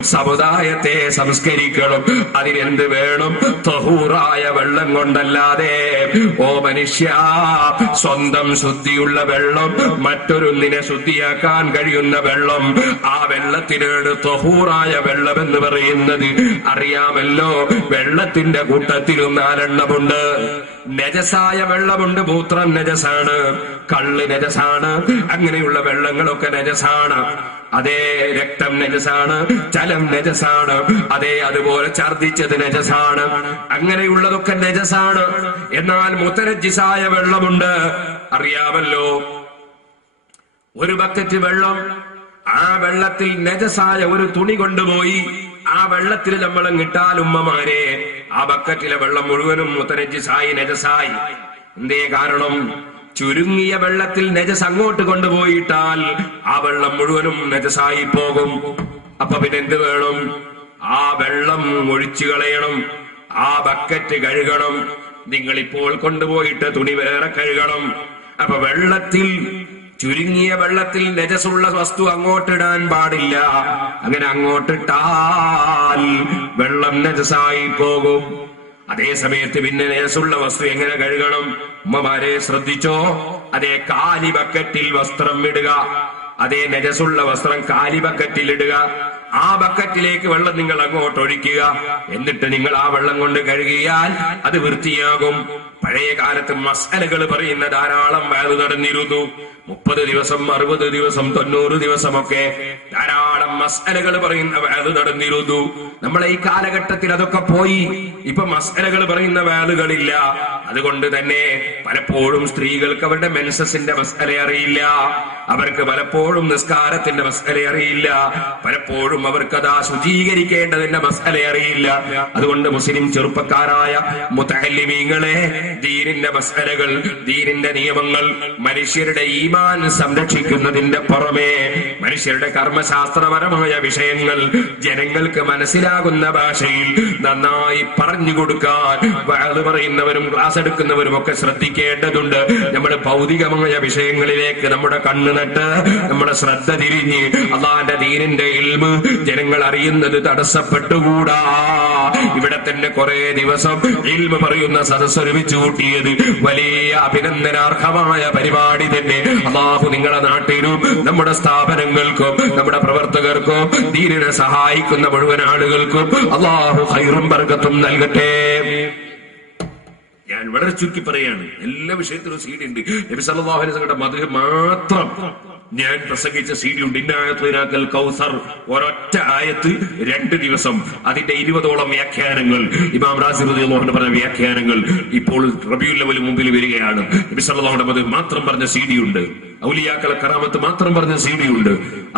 സമുദായത്തെ സംസ്കരിക്കണം. അതിനെന്ത് വേണം? തഹൂറായ വെള്ളം കൊണ്ടല്ലാതെ. ഓ മനുഷ്യ, സ്വന്തം ശുദ്ധിയുള്ള വെള്ളം, മറ്റൊരുന്നിനെ ശുദ്ധിയാക്കാൻ കഴിയുന്ന വെള്ളം, ആ വെള്ളത്തിനാണ് തഹൂറായ വെള്ളം എന്ന് പറയുന്നത്. അറിയാമല്ലോ, വെള്ളത്തിന്റെ കൂട്ടത്തിലും 4 എണ്ണമുണ്ട്. നജസായ വെള്ളമുണ്ട്, മൂത്രം നജസാണ്, കള്ള് നജസാണ്, അങ്ങനെയുള്ള വെള്ളങ്ങളൊക്കെ നജസാണ്. അതേ, രക്തം നജസാണ്, ജലം നജസാണ്, അതേ അതുപോലെ ഛർദിച്ചത് നജസാണ്, അങ്ങനെയുള്ളതൊക്കെ നജസാണ്. എന്നാൽ മുതനജ്ജിസായ വെള്ളമുണ്ട്. അറിയാമല്ലോ, ഒരു ബക്കറ്റ് വെള്ളം, ആ വെള്ളത്തിൽ നജസായ ഒരു തുണി കൊണ്ടുപോയി ആ വെള്ളത്തിൽ നമ്മൾ ഇട്ടാൽ ഉമ്മമാരെ, ആ ബക്കറ്റിലെ വെള്ളം മുഴുവനും മുതനജ്ജിസായി, നജസായി. എന്തേ കാരണം? ചുരുങ്ങിയ വെള്ളത്തിൽ നജസ് അങ്ങോട്ട് കൊണ്ടുപോയിട്ടാൽ ആ വെള്ളം മുഴുവനും നജസായി പോകും. അപ്പൊ പിന്നെ എന്ത് വേണം? ആ വെള്ളം ഒഴിച്ചു കളയണം, ആ ബക്കറ്റ് കഴുകണം. നിങ്ങളിപ്പോൾ കൊണ്ടുപോയിട്ട് തുണി വേറെ കഴുകണം. അപ്പൊ വെള്ളത്തിൽ, ചുരുങ്ങിയ വെള്ളത്തിൽ നജസുള്ള വസ്തു അങ്ങോട്ടിടാൻ പാടില്ല. അങ്ങനെ അങ്ങോട്ടിട്ടാൽ വെള്ളം നജസായി പോകും. അതേ സമയത്ത് പിന്നെ നജസുള്ള വസ്തു എങ്ങനെ കഴുകണം? ഉമ്മമാരെ ശ്രദ്ധിച്ചോ. അതേ, കാലി ബക്കറ്റിൽ വസ്ത്രം ഇടുക. അതേ, നജസുള്ള വസ്ത്രം കാലി ബക്കറ്റിൽ ഇടുക. ആ ബക്കറ്റിലേക്ക് വെള്ളം നിങ്ങൾ അങ്ങോട്ട് ഒഴിക്കുക. എന്നിട്ട് നിങ്ങൾ ആ വെള്ളം കൊണ്ട് കഴുകിയാൽ അത് വൃത്തിയാകും. പഴയ കാലത്ത് മസ്അലകൾ പറയുന്ന ധാരാളം വഅദ് നടന്നിരുന്നു. 30 ദിവസം, 60 ദിവസം, 90 ദിവസമൊക്കെ ധാരാളം മസ്അലകൾ പറയുന്ന വഅദ് നടന്നിരുന്നു. നമ്മളെ ഈ കാലഘട്ടത്തിൽ അതൊക്കെ പോയി. ഇപ്പൊ മസ്അലകൾ പറയുന്ന വഅദുകളില്ല. അതുകൊണ്ട് തന്നെ പലപ്പോഴും സ്ത്രീകൾക്ക് അവരുടെ മെൻസസിന്റെ മസ്അല അറിയില്ല. അവർക്ക് പലപ്പോഴും നിസ്കാരത്തിന്റെ മസ്അല അറിയില്ല. പലപ്പോഴും അവർക്കതാ ശുചീകരിക്കേണ്ടതിന്റെ മസ്അല അറിയില്ല. അതുകൊണ്ട് മുസ്ലിം ചെറുപ്പക്കാരായ മുതഅല്ലിമീങ്ങളെ, ദീനിന്റെ മസ്അലകൾ, ദീനിന്റെ നിയമങ്ങൾ, മനുഷ്യരുടെ ഈമാൻ സംരക്ഷിക്കുന്നതിന്റെ പുറമെ മനുഷ്യരുടെ കർമ്മശാസ്ത്രപരമായ വിഷയങ്ങൾ ജനങ്ങൾക്ക് മനസ്സിലാകുന്ന ഭാഷയിൽ നന്നായി പറഞ്ഞു കൊടുക്കാൻ വഅദ് പറയുന്നവരും ക്ലാസ് എടുക്കുന്നവരും ഒക്കെ ശ്രദ്ധിക്കേണ്ടതുണ്ട്. നമ്മുടെ ഭൗതികമായ വിഷയങ്ങളിലേക്ക് നമ്മുടെ കണ്ണ് നട്ട്, നമ്മുടെ ശ്രദ്ധ തിരിഞ്ഞ് അല്ലാഹുവിന്റെ ദീനിന്റെ ഇൽമ് ജനങ്ങൾ അറിയുന്നത് തടസ്സപ്പെട്ടുകൂടാ. ഇവിടെ തന്നെ കുറെ ദിവസം ഇൽമ് പറയുന്ന സദസ്സ് ഒരുമിച്ച് കൂട്ടിയത് വലിയ അഭിനന്ദനാർഹമായ പരിപാടി തന്നെ. അല്ലാഹു നിങ്ങളുടെ നാട്ടിലും നമ്മുടെ സ്ഥാപനങ്ങൾക്കും നമ്മുടെ പ്രവർത്തകർക്കും ദീനിനെ സഹായിക്കുന്ന മുഴുവൻ ആളുകൾക്കും അല്ലാഹു ഖൈറും ബർക്കത്തും നൽകട്ടെ. ഞാൻ വളരെ ചുരുക്കി പറയാണ്, എല്ലാ വിഷയത്തിലും സീഡി ഉണ്ട്. നബി സല്ലല്ലാഹു അലൈഹി വസല്ലമയുടെ മദ്ഹ് മാത്രം ഞാൻ പ്രസംഗിച്ച സീഡി ഉണ്ട്. ഇന്നായത്തുനാക്കൽ കൗസർ, ഒരൊറ്റ ആയത്ത് 2 ദിവസം, അതിന്റെ 20ഓളം വ്യാഖ്യാനങ്ങൾ, ഇമാം റാസി റളിയല്ലാഹു അൻഹു പറഞ്ഞ വ്യാഖ്യാനങ്ങൾ ഇപ്പോൾ റബീഉൽ അവ്വൽ മുമ്പിൽ വരികയാണ്. നബി സല്ലല്ലാഹു അലൈഹി വസല്ലം മാത്രം പറഞ്ഞ സീഡി ഉണ്ട്. ഔലിയാക്കളെ കറാമത്ത് മാത്രം പറഞ്ഞ സീഡി ഉണ്ട്.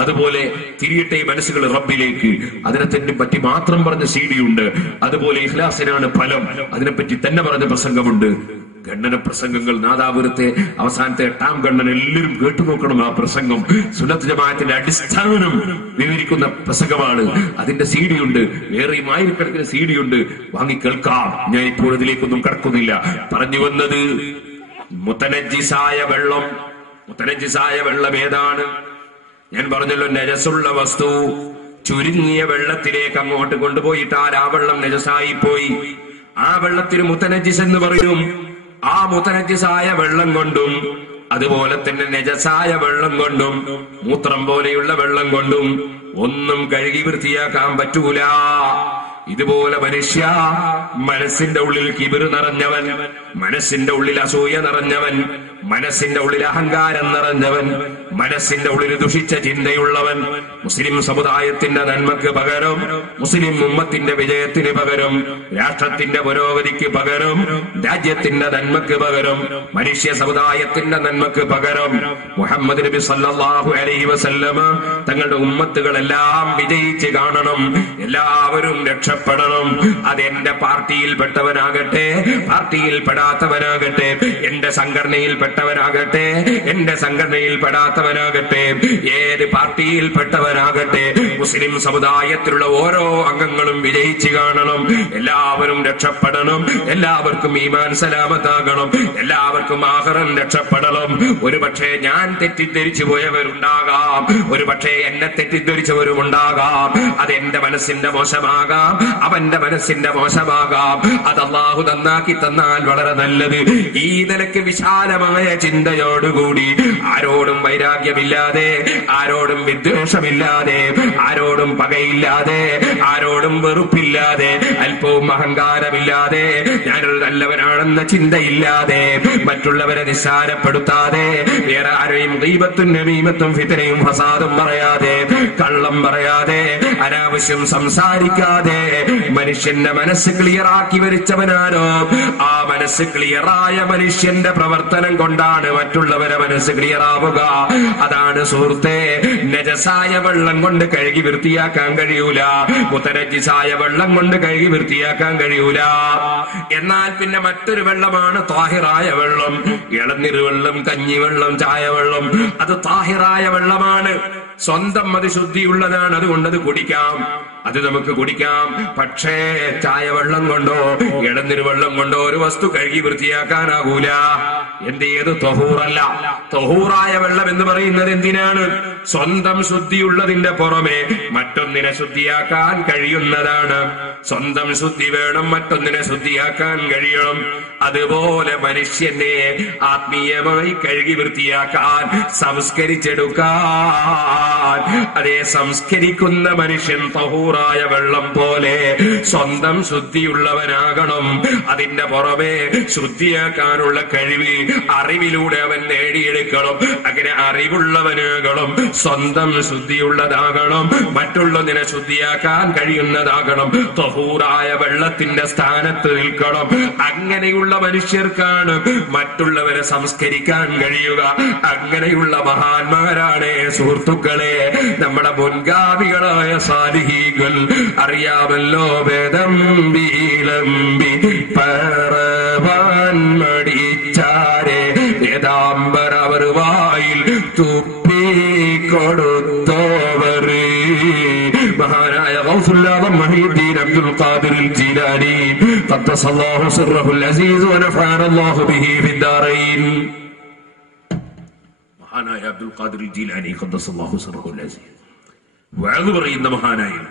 അതുപോലെ തിരിയട്ടെ മനസ്സുകൾ റബ്ബിലേക്ക്, അതിനെ പറ്റി മാത്രം പറഞ്ഞ സീഡി ഉണ്ട്. അതുപോലെ ഇഖ്ലാസിനാണ് ഫലം, അതിനെപ്പറ്റി തന്നെ പറഞ്ഞ പ്രസംഗമുണ്ട്. ഖണ്ഡന പ്രസംഗങ്ങൾ, നാദാപുരത്തെ അവസാനത്തെ 8ാം ഖണ്ഡനം എല്ലാവരും കേട്ടു നോക്കണം. ആ പ്രസംഗം സുന്നത്ത് ജമാഅത്തിന്റെ അടിസ്ഥാനം വിവരിക്കുന്ന പ്രസംഗമാണ്. അതിന്റെ സീഡി ഉണ്ട്. വേറെയും ആയിരക്കണക്കിന് സീഡി ഉണ്ട്. വാങ്ങി കേൾക്കാം. ഞാൻ ഇപ്പോൾ ഇതിലേക്കൊന്നും കടക്കുന്നില്ല. പറഞ്ഞു വന്നത്, മുതനജ്ജിസായ വെള്ളം, മുതനജ്ജിസായ വെള്ളം ഏതാണ്? ഞാൻ പറഞ്ഞല്ലോ, നജസുള്ള വസ്തു ചുരുങ്ങിയ വെള്ളത്തിലേക്ക് അങ്ങോട്ട് കൊണ്ടുപോയിട്ടാൽ ആ വെള്ളം നജസായി പോയി. ആ വെള്ളത്തിന് മുതനജ്ജിസ് എന്ന് പറയും. ആ മുതനജ്ജിസായ വെള്ളം കൊണ്ടും അതുപോലെ തന്നെ നജസായ വെള്ളം കൊണ്ടും മൂത്രം പോലെയുള്ള വെള്ളം കൊണ്ടും ഒന്നും കഴുകി വൃത്തിയാക്കാൻ പറ്റൂല. ഇതുപോലെ മനുഷ്യ, മനസ്സിന്റെ ഉള്ളിൽ കിബിർ നിറഞ്ഞവൻ, മനസ്സിന്റെ ഉള്ളിൽ അസൂയ നിറഞ്ഞവൻ, മനസ്സിന്റെ ഉള്ളിൽ അഹങ്കാരം നിറഞ്ഞവൻ, മനസ്സിന്റെ ഉള്ളിൽ ദുഷിച്ച ചിന്തയുള്ളവൻ, മുസ്ലിം സമുദായത്തിന്റെ നന്മക്ക് പകരം, മുസ്ലിം ഉമ്മത്തിന്റെ വിജയത്തിന് പകരം, രാഷ്ട്രത്തിന്റെ പുരോഗതിക്ക് പകരം, രാജ്യത്തിന്റെ നന്മക്ക് പകരം, മനുഷ്യ സമുദായത്തിന്റെ നന്മക്ക് പകരം മുഹമ്മദ് നബി സല്ലല്ലാഹു അലൈഹി വസല്ലമ തങ്ങളുടെ ഉമ്മത്തുകളെല്ലാം വിജയിച്ച് കാണണം, എല്ലാവരും രക്ഷപ്പെടണം. അതെന്റെ പാർട്ടിയിൽപ്പെട്ടവനാകട്ടെ, പാർട്ടിയിൽ പെടാത്തവനാകട്ടെ, എന്റെ സംഘടനയിൽ പെട്ടവനാകട്ടെ, എന്റെ സംഘടനയിൽ പെടാത്ത അല്ലാത്തവനാകട്ടെ, ഏത് പാർട്ടിയിൽപ്പെട്ടവനാകട്ടെ, മുസ്ലിം സമുദായത്തിലുള്ള ഓരോ അംഗങ്ങളും വിജയിച്ചു കാണണം. എല്ലാവരും രക്ഷപ്പെടണം. എല്ലാവർക്കും ഈമാൻ സലാമത്താകണം. എല്ലാവർക്കും ആഖിറൻ രക്ഷപ്പെടണം. ഒരുപക്ഷെ ഞാൻ തെറ്റിദ്ധരിച്ചു പോയവരുണ്ടാകാം, ഒരുപക്ഷെ എന്നെ തെറ്റിദ്ധരിച്ചവരും ഉണ്ടാകാം. അതെന്റെ മനസ്സിന്റെ മോശമാകാം, അവന്റെ മനസ്സിന്റെ മോശമാകാം. അത് അല്ലാഹു നന്നാക്കി തന്നാൽ വളരെ നല്ലത്. ഈ നിലയ്ക്ക് വിശാലമായ ചിന്തയോടുകൂടി, ആരോടും വൈരാഗ്യമില്ലാതെ, ആരോടും വിദ്വേഷമില്ലാതെ, ആരോടും പകയില്ലാതെ, ആരോടും വെറുപ്പില്ലാതെ, അല്പവും അഹങ്കാരമില്ലാതെ, ഞാനൊരു നല്ലവനാണെന്ന ചിന്തയില്ലാതെ, മറ്റുള്ളവരെ നിസ്സാരപ്പെടുത്താതെ, വേറെ ആരെയും ഗീബത്തും നമീമത്തും ഫിത്നയും ഫസാദും പറയാതെ, കള്ളം പറയാതെ, അനാവശ്യം സംസാരിക്കാതെ മനുഷ്യന്റെ മനസ്സ് ക്ലിയറാക്കി വരിച്ചവനാരോ, ആ മനസ്സ് ക്ലിയറായ മനുഷ്യന്റെ പ്രവർത്തനം കൊണ്ടാണ് മറ്റുള്ളവരെ മനസ്സ് ക്ലിയറാവുക. അതാണ് സുഹൃത്തെ, നജസായ വെള്ളം കൊണ്ട് കഴുകി വൃത്തിയാക്കാൻ കഴിയൂല, മുതനജിസായ വെള്ളം കൊണ്ട് കഴുകി വൃത്തിയാക്കാൻ കഴിയൂല. എന്നാൽ പിന്നെ മറ്റൊരു വെള്ളമാണ് താഹിറായ വെള്ളം. ഇളനീർ വെള്ളം, കഞ്ഞിവെള്ളം, ചായവെള്ളം, അത് താഹിറായ വെള്ളമാണ്. സ്വന്തം അത് ശുദ്ധിയുള്ളതാണ്, അതുകൊണ്ട് അത് കുടിക്കാം, അത് നമുക്ക് കുടിക്കാം. പക്ഷേ ചായവെള്ളം കൊണ്ടോ ഇളനീർ വെള്ളം കൊണ്ടോ ഒരു വസ്തു കഴുകി വൃത്തിയാക്കാനാകൂല. ഏത് തൊഹൂറല്ല. തൊഹൂറായ വെള്ളം എന്ന് പറയുന്നത് എന്തിനാണ്? സ്വന്തം ശുദ്ധിയുള്ളതിന്റെ പുറമെ മറ്റൊന്നിനെ ശുദ്ധിയാക്കാൻ കഴിയുന്നതാണ്. സ്വന്തം ശുദ്ധി വേണം, മറ്റൊന്നിനെ ശുദ്ധിയാക്കാൻ കഴിയണം. അതുപോലെ മനുഷ്യനെ ആത്മീയമായി കഴുകി വൃത്തിയാക്കാൻ, സംസ്കരിച്ചെടുക്കാൻ, അതേ സംസ്കരിക്കുന്ന മനുഷ്യൻ തഹൂറായ വെള്ളം പോലെ സ്വന്തം ശുദ്ധിയുള്ളവനാകണം. അതിന്റെ പുറമെ ശുദ്ധിയാക്കാനുള്ള കഴിവ് അറിവിലൂടെ അവൻ നേടിയെടുക്കണം. അങ്ങനെ അറിവുള്ളവനാകണം, സ്വന്തം ശുദ്ധിയുള്ളതാകണം, മറ്റുള്ളതിനെ ശുദ്ധിയാക്കാൻ കഴിയുന്നതാകണം, തഹൂറായ വെള്ളത്തിന്റെ സ്ഥാനത്ത് നിൽക്കണം. അങ്ങനെയുള്ള മനുഷ്യർക്കാണ് മറ്റുള്ളവരെ സംസ്കരിക്കാൻ കഴിയുക. അങ്ങനെയുള്ള മഹാന്മാരാണ് സുഹൃത്തുക്കളെ നമ്മുടെ മുൻഗാമികളായ സാലിഹീകൾ. അറിയാമല്ലോ, വേദം വിളമ്പി പറവാൻ മടിച്ചാരെ ഏതാംബരവർ വായിൽ തുപ്പിക്കൊടുത്തോവർ. മഹാനായ ഗൗസുൽ ആദം മുഹീദ്ദീൻ അബ്ദുൽ ഖാദിർ ജീലാനി ഖദ്ദസല്ലാഹു സിർറഹുൽ അസീസ് വനഫഅനല്ലാഹു ബിഹി ഫിദ്ദാറൈൻ. മഹാനായ അബ്ദുൽ ഖാദിർ ജീലാനി ഖദ്ദസല്ലാഹു സിർറഹുൽ അസീസ് വഅദ് പറയുന്ന മഹാനായിരുന്നു.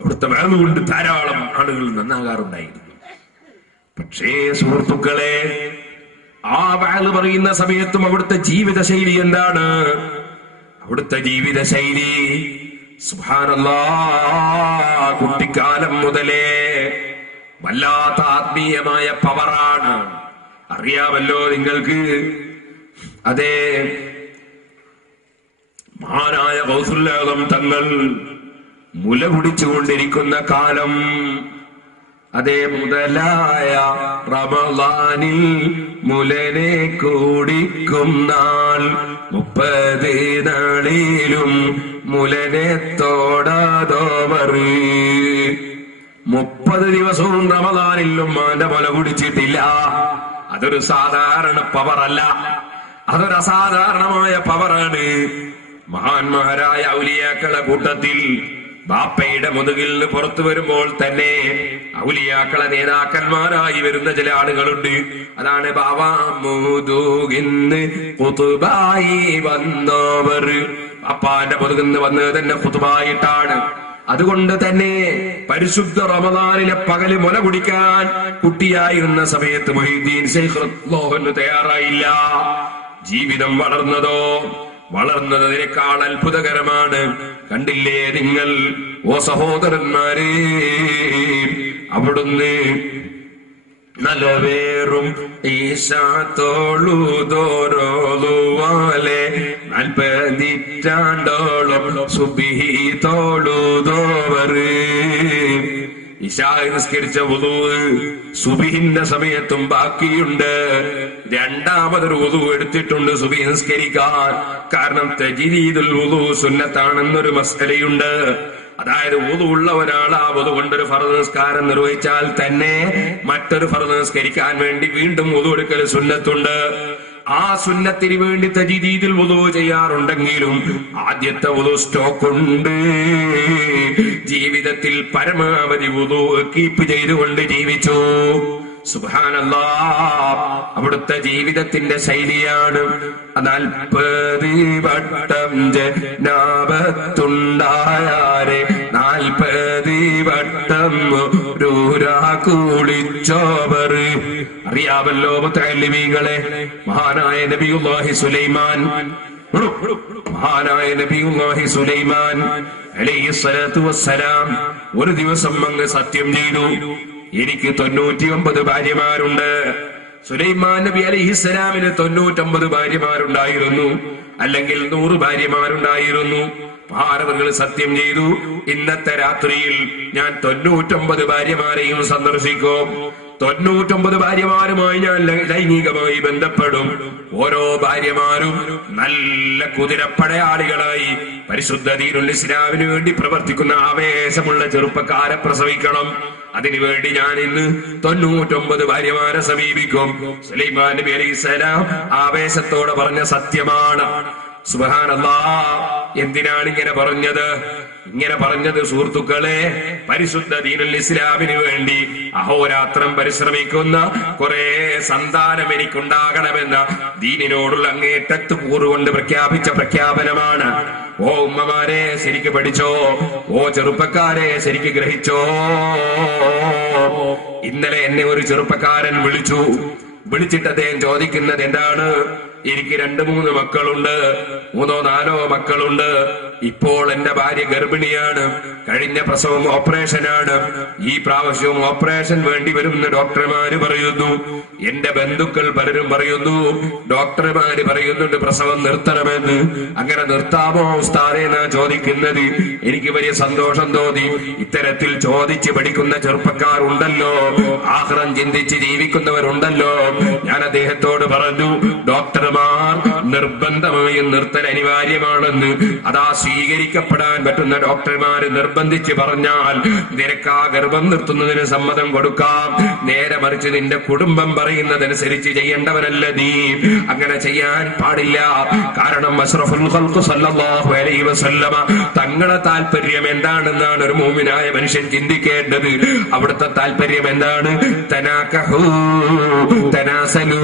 അവിടുത്തെ വഅദ് കൊണ്ട് ധാരാളം ആളുകൾ നന്നാകാറുണ്ടായിരുന്നു. പക്ഷേ സുഹൃത്തുക്കളെ, ആ വഅദ് പറയുന്ന സമയത്തും അവിടുത്തെ ജീവിത ശൈലി എന്താണ്? അവിടുത്തെ ജീവിത ശൈലി സുബ്ഹാനല്ലാഹ്, കുട്ടിക്കാലം മുതലേ വല്ലാത്ത ആത്മീയമായ പവറാണ്. അറിയാമല്ലോ നിങ്ങൾക്ക്. അതേ, മഹാനായ ഗൗസുൽ ആദം തങ്ങൾ മുല കുടിച്ചുകൊണ്ടിരിക്കുന്ന കാലം, അതേ മുതലായ റമളാനിൽ മുലനെ കുടിക്കും നാൾ 30 നാളിലും മുലനെ തോടാതോവർ. 30 ദിവസവും റമളാനിലും മാന്റെ മുല കുടിച്ചിട്ടില്ല. അതൊരു സാധാരണ പവറല്ല, അതൊരു അസാധാരണമായ പവറാണ്. മഹാന്മാരായ ഔലിയാക്കളുടെ കൂട്ടത്തിൽ ബാപ്പയുടെ മുതുകിൽ നിന്ന് പുറത്തു വരുമ്പോൾ തന്നെ ഔലിയാക്കളെ നേതാക്കന്മാരായി വരുന്ന ചില ആളുകളുണ്ട്. അതാണ് ബാബാ മുതുകിന്ന് ഖുതുബായി വന്നവർ. ബാപ്പാന്റെ മുതുകിന്ന് വന്നത് തന്നെ ഖുതുബായിട്ടാണ്. അതുകൊണ്ട് തന്നെ പരിശുദ്ധ റമളാനിലെ പകല് മുല കുടിക്കാൻ കുട്ടിയായിരുന്ന സമയത്ത് മുഹീദ്ദീൻ ശൈഖ് റളിയല്ലാഹു തയ്യാറായില്ല. ജീവിതം വളർന്നതിനേക്കാൾ അത്ഭുതകരമാണ്. കണ്ടില്ലേ നിങ്ങൾ, ഓ സഹോദരന്മാരെ, അവിടുന്ന് നലവേറും ഈശാത്തോളുതോരോളുവാലെ 40 സുബ്ഹി തോളുതോവർ. ഇശാ നിസ്കരിച്ച വുളു സുബ്ഹിന്റെ സമയത്തും ബാക്കിയുണ്ട്. രണ്ടാമതൊരു വുളു എടുത്തിട്ടുണ്ട് സുബ്ഹി നിസ്കരിക്കാൻ. കാരണം തജ്ദീദുൽ വുളു സുന്നത്താണെന്നൊരു മസ്അലയുണ്ട്. അതായത് വുളു ഉള്ള ഒരാൾ ആ വുളു കൊണ്ടൊരു ഫർദ് നിസ്കാരം നിർവഹിച്ചാൽ തന്നെ മറ്റൊരു ഫർദ് നിസ്കരിക്കാൻ വേണ്ടി വീണ്ടും വുളു എടുക്കൽ സുന്നത്തുണ്ട്. ആ സുന്നത്തിന് വേണ്ടി തജ്ദീദിൽ വുളു ചെയ്യാറുണ്ടെങ്കിലും ആദ്യത്തെ വുളു സ്റ്റോക്കുണ്ട്. ജീവിതത്തിൽ പരമാവധി വുളു കീപ്പ് ചെയ്തുകൊണ്ട് ജീവിച്ചു. സുബ്ഹാനല്ലാഹ്, അവിടുത്തെ ജീവിതത്തിന്റെ ശൈലിയാണ്. 40 വട്ടം ജനാബത്തുണ്ടായാരെ 40 വട്ടം കുളിച്ചോവർ. അറിയാമല്ലോ മുത്തഅല്ലിമീങ്ങളെ, മഹാനായ നബിയുല്ലാഹി സുലൈമാൻ അലൈഹിസ്സലാത്തു വസ്സലാം ഒരു ദിവസം അങ്ങ് സത്യം ചെയ്തു, എനിക്ക് 99 ഭാര്യമാരുണ്ട്. സുലൈമാൻ നബി അലൈഹിസ്സലാമിന് 99 ഭാര്യമാരുണ്ടായിരുന്നു, അല്ലെങ്കിൽ 100 ഭാര്യമാരുണ്ടായിരുന്നു. ഭാരതങ്ങൾ സത്യം ചെയ്തു, ഇന്നത്തെ രാത്രിയിൽ ഞാൻ 99 ഭാര്യമാരെയും സന്ദർശിക്കും. 99 ഭാര്യമാരുമായി ഞാൻ ലൈംഗികമായി ബന്ധപ്പെടും. ഓരോ ഭാര്യമാരും നല്ല കുതിരപ്പടയാളികളായി പരിശുദ്ധ ദീനുൽ ഇസ്ലാമിന് വേണ്ടി പ്രവർത്തിക്കുന്ന ആവേശമുള്ള ചെറുപ്പക്കാരെ പ്രസവിക്കണം. അതിനുവേണ്ടി ഞാൻ ഇന്ന് 99 ഭാര്യമാരെ സമീപിക്കും. സുലൈമാൻ നബി അലൈഹിസ്സലാം ആവേശത്തോടെ പറഞ്ഞ സത്യമാണ്. സുബ്ഹാനല്ലാഹ്, എന്തിനാണ് ഇങ്ങനെ പറഞ്ഞത്? ഇങ്ങനെ പറഞ്ഞത് സുഹൃത്തുക്കളെ, പരിശുദ്ധ ദീനുൽ ഇസ്ലാമിന് വേണ്ടി അഹോരാത്രം പരിശ്രമിക്കുന്ന കുറെ സന്താനം എനിക്കുണ്ടാകണമെന്ന ദീനിനോടുള്ള അങ്ങേറ്റത്ത് കൂറുകൊണ്ട് പ്രഖ്യാപിച്ച പ്രഖ്യാപനമാണ്. ഓ ഉമ്മമാരെ ശരിക്ക് പഠിച്ചോ, ഓ ചെറുപ്പക്കാരെ ശരിക്ക് ഗ്രഹിച്ചോ. ഇന്നലെ എന്നെ ഒരു ചെറുപ്പക്കാരൻ വിളിച്ചിട്ട് അദ്ദേഹം ചോദിക്കുന്നത് എന്താണ്? എനിക്ക് 2-3 മക്കളുണ്ട്, 3-4 മക്കളുണ്ട്. ഇപ്പോൾ എന്റെ ഭാര്യ ഗർഭിണിയാണ്. കഴിഞ്ഞ പ്രസവം ഓപ്പറേഷനാണ്. ഈ പ്രാവശ്യവും ഓപ്പറേഷൻ വേണ്ടി വരുമെന്ന് ഡോക്ടർമാര് പറയുന്നു. എന്റെ ബന്ധുക്കൾ പലരും പറയുന്നു, ഡോക്ടർമാര് പറയുന്നുണ്ട് പ്രസവം നിർത്തണമെന്ന്. അങ്ങനെ നിർത്താമോ ഉസ്താദേ എന്നാ ചോദിക്കുന്നത്. എനിക്ക് വലിയ സന്തോഷം തോന്നി. ഇത്തരത്തിൽ ചോദിച്ച് പഠിക്കുന്ന ചെറുപ്പക്കാരുണ്ടല്ലോ, ആഖിറം ചിന്തിച്ച് ജീവിക്കുന്നവരുണ്ടല്ലോ. ഞാൻ അദ്ദേഹത്തോട് പറഞ്ഞു, ഡോക്ടർമാർ നിർബന്ധമായും നിർത്തൽ അനിവാര്യമാണെന്ന്. അതാ സ്വീകരിക്കപ്പെടാൻ പറ്റുന്ന ഡോക്ടർമാര് നിർബന്ധിച്ച് പറഞ്ഞാൽ നിനക്ക് ആ ഗർഭം നിർത്തുന്നതിന് സമ്മതം കൊടുക്കാം. നേരെ മറിച്ച് നിന്റെ കുടുംബം പറയുന്നതനുസരിച്ച് ചെയ്യേണ്ടവനല്ല നീ. അങ്ങനെ ചെയ്യാൻ പാടില്ല. കാരണം അഷ്റഫുൽ ഖൽഖ് സല്ലല്ലാഹു അലൈഹി വസല്ലമ തങ്ങളുടെ താല്പര്യം എന്താണെന്നാണ് ഒരു മുഅ്മിനായ മനുഷ്യൻ ചിന്തിക്കേണ്ടത്. അവിടുത്തെ താല്പര്യം എന്താണ്? തനാകഹു തനാസലൂ,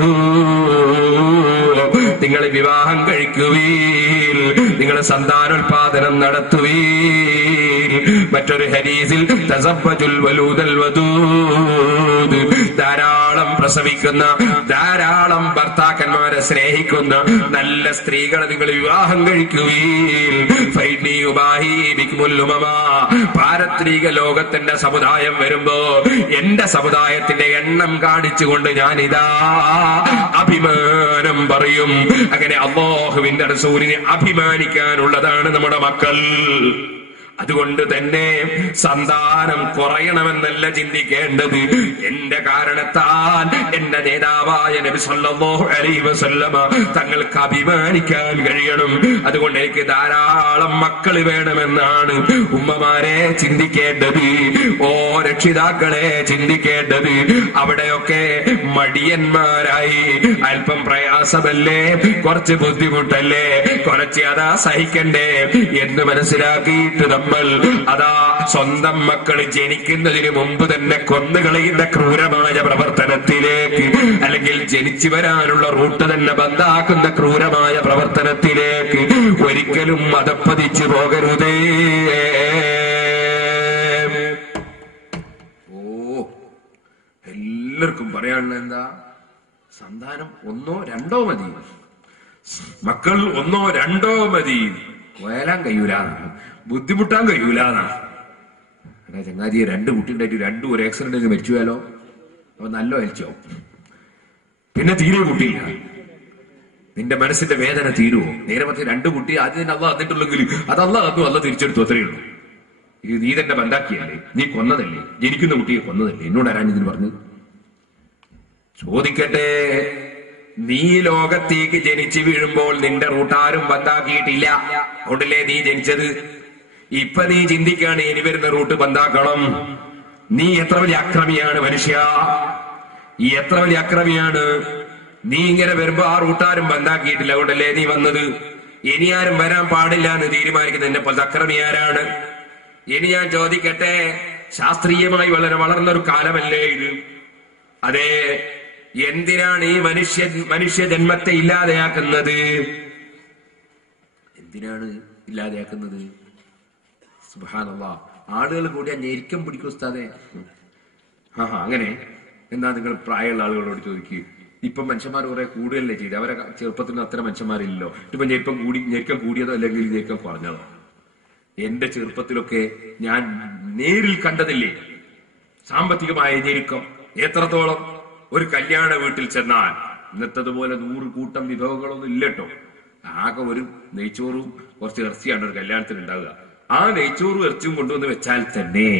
നിങ്ങൾ വിവാഹം കഴിക്കുവീൻ, നിങ്ങൾ സന്താനോൽപാദനം നടത്തുവീൻ. മറ്റൊരു ഹദീസിൽ തസബ്ബജുൽ വലൂദൽ വദൂദ്, ധാരാളം പ്രസവിക്കുന്ന, ധാരാളം ഭർത്താക്കന്മാരെ സ്നേഹിക്കുന്ന നല്ല സ്ത്രീകളെ നിങ്ങൾ വിവാഹം കഴിക്കുവീൻ. ഫൈനി ഉബാഹി ബികുമുൽ ഉമമ, പാരത്രിക ലോകത്തിന്റെ സമുദായം വരുമ്പോ എന്റെ സമുദായത്തിന്റെ എണ്ണം കാണിച്ചുകൊണ്ട് ഞാനിതാ അഭിമാനം പറയും. അങ്ങനെ അല്ലാഹുവിന്റെ റസൂലിനെ അഭിമാനിക്കാനുള്ളതാണ് നമ്മുടെ മക്കൾ. അതുകൊണ്ട് തന്നെ സന്താനം കുറയണമെന്നല്ല ചിന്തിക്കേണ്ടത്. എന്റെ കാരണത്താൽ എന്റെ നേതാവായ നബി സല്ലല്ലാഹു അലൈഹി വസല്ലമ തങ്ങൾക്ക് അഭിമാനിക്കാൻ കഴിയണം. അതുകൊണ്ട് എനിക്ക് ധാരാളം മക്കൾ വേണമെന്നാണ് ഉമ്മമാരെ ചിന്തിക്കേണ്ടത്. ഓ രക്ഷിതാക്കളെ ചിന്തിക്കേണ്ടത്. അവിടെയൊക്കെ മടിയന്മാരായി അല്പം പ്രയാസമല്ലേ, കുറച്ച് ബുദ്ധിമുട്ടല്ലേ, കുറച്ച് അതാ സഹിക്കണ്ടേ എന്ന് മനസ്സിലാക്കിയിട്ട് അതാ സ്വന്തം മക്കൾ ജനിക്കുന്നതിന് മുമ്പ് തന്നെ കൊന്നുകളയുന്ന ക്രൂരമായ പ്രവർത്തനത്തിലേക്ക്, അല്ലെങ്കിൽ ജനിച്ചു വരാനുള്ള റൂട്ട് തന്നെ ബന്ധാക്കുന്ന ക്രൂരമായ പ്രവർത്തനത്തിലേക്ക് ഒരിക്കലും അതപ്പതിച്ചു പോകരുതേ. എല്ലാവർക്കും പറയാനുള്ള എന്താ? സന്താനം 1-2 മതി, മക്കൾ 1-2 മതി. വയലാൻ കഴിയൂലാണ്, ബുദ്ധിമുട്ടാൻ കഴിയൂലാന്നാണ്. ചങ്ങാതി 2 കുട്ടിയുണ്ടായിട്ട് 2 ഒരു ആക്സിഡന്റ് മരിച്ചു പോയാലോ? അപ്പൊ നല്ല വലിച്ചോ, പിന്നെ തീരെ കുട്ടിയില്ല. നിന്റെ മനസ്സിന്റെ വേദന തീരുവോ? നേരെ മറിച്ച് 2 കുട്ടി ആദ്യം അള്ളാഹ് തന്നിട്ടുള്ളെങ്കിൽ അത് അള്ളാഹ് തന്നു, അള്ളാഹ് തിരിച്ചെടുത്തു, അത്രയേ ഉള്ളൂ. ഇത് നീ തന്നെ ബന്ധാക്കിയല്ലേ, നീ കൊന്നതല്ലേ, ജനിക്കുന്ന കുട്ടിയെ കൊന്നതല്ലേ, എന്നോട് ആരാൻ ഇതിന് പറഞ്ഞു? ചോദിക്കട്ടെ, നീ ലോകത്തേക്ക് ജനിച്ചു വീഴുമ്പോൾ നിന്റെ റൂട്ടാരും ബന്ധാക്കിയിട്ടില്ല, അതുകൊണ്ടല്ലേ നീ ജനിച്ചത്. ഇപ്പൊ നീ ചിന്തിക്കാണ് ഇനി വരുന്ന റൂട്ട് ബന്ധാക്കണം. നീ എത്ര വലിയ അക്രമിയാണ് മനുഷ്യ, എത്ര വലിയ അക്രമിയാണ്. നീ ഇങ്ങനെ വരുമ്പോ ആ റൂട്ടാരും ബന്ധാക്കിയിട്ടില്ല, അതുകൊണ്ടല്ലേ നീ വന്നത്. ഇനി ആരും വരാൻ പാടില്ല എന്ന് തീരുമാനിക്കുന്ന എന്നെ പോലെ അക്രമി ആരാണ്? ഇനി ഞാൻ ചോദിക്കട്ടെ, ശാസ്ത്രീയമായി വളരെ വളർന്നൊരു കാലമല്ലേ ഇത്? അതെ, എന്തിനാണ് ഈ മനുഷ്യ ജന്മത്തെ ഇല്ലാതെയാക്കുന്നത്? എന്തിനാണ് ഇല്ലാതെയാക്കുന്നത്? സുബ്ഹാനല്ലാഹ്. ആളുകൾ കൂടിയാ ഞെരിക്കം പിടിക്കും ഉസ്താദേ. അങ്ങനെ എന്നാ നിങ്ങൾ പ്രായമുള്ള ആളുകളോട് ചോദിക്കുക. ഇപ്പം മനുഷ്യന്മാർ കുറെ കൂടുതലല്ലേ ചെയ്ത്, അവരെ ചെറുപ്പത്തിൽ അത്ര മനുഷ്യന്മാരില്ലല്ലോ. ഇപ്പൊ ഞെരുക്കം കൂടിയതോ അല്ലെങ്കിൽ ഞെരുക്കം കുറഞ്ഞതോ? എന്റെ ചെറുപ്പത്തിലൊക്കെ ഞാൻ നേരിൽ കണ്ടതില്ലേ സാമ്പത്തികമായ ഞെരുക്കം. എത്രത്തോളം? ഒരു കല്യാണ വീട്ടിൽ ചെന്നാൽ ഇന്നത്തതുപോലെ 100 കൂട്ടം വിഭവങ്ങളൊന്നും ഇല്ലട്ടോ. ആകെ ഒരു നെയ്ച്ചോറും കുറച്ച് ഇറച്ചിയാണ് ഒരു കല്യാണത്തിന് ഉണ്ടാവുക. ആ നെയ്ച്ചോറും ഇറച്ചിയും കൊണ്ടുവന്ന് വെച്ചാൽ തന്നെ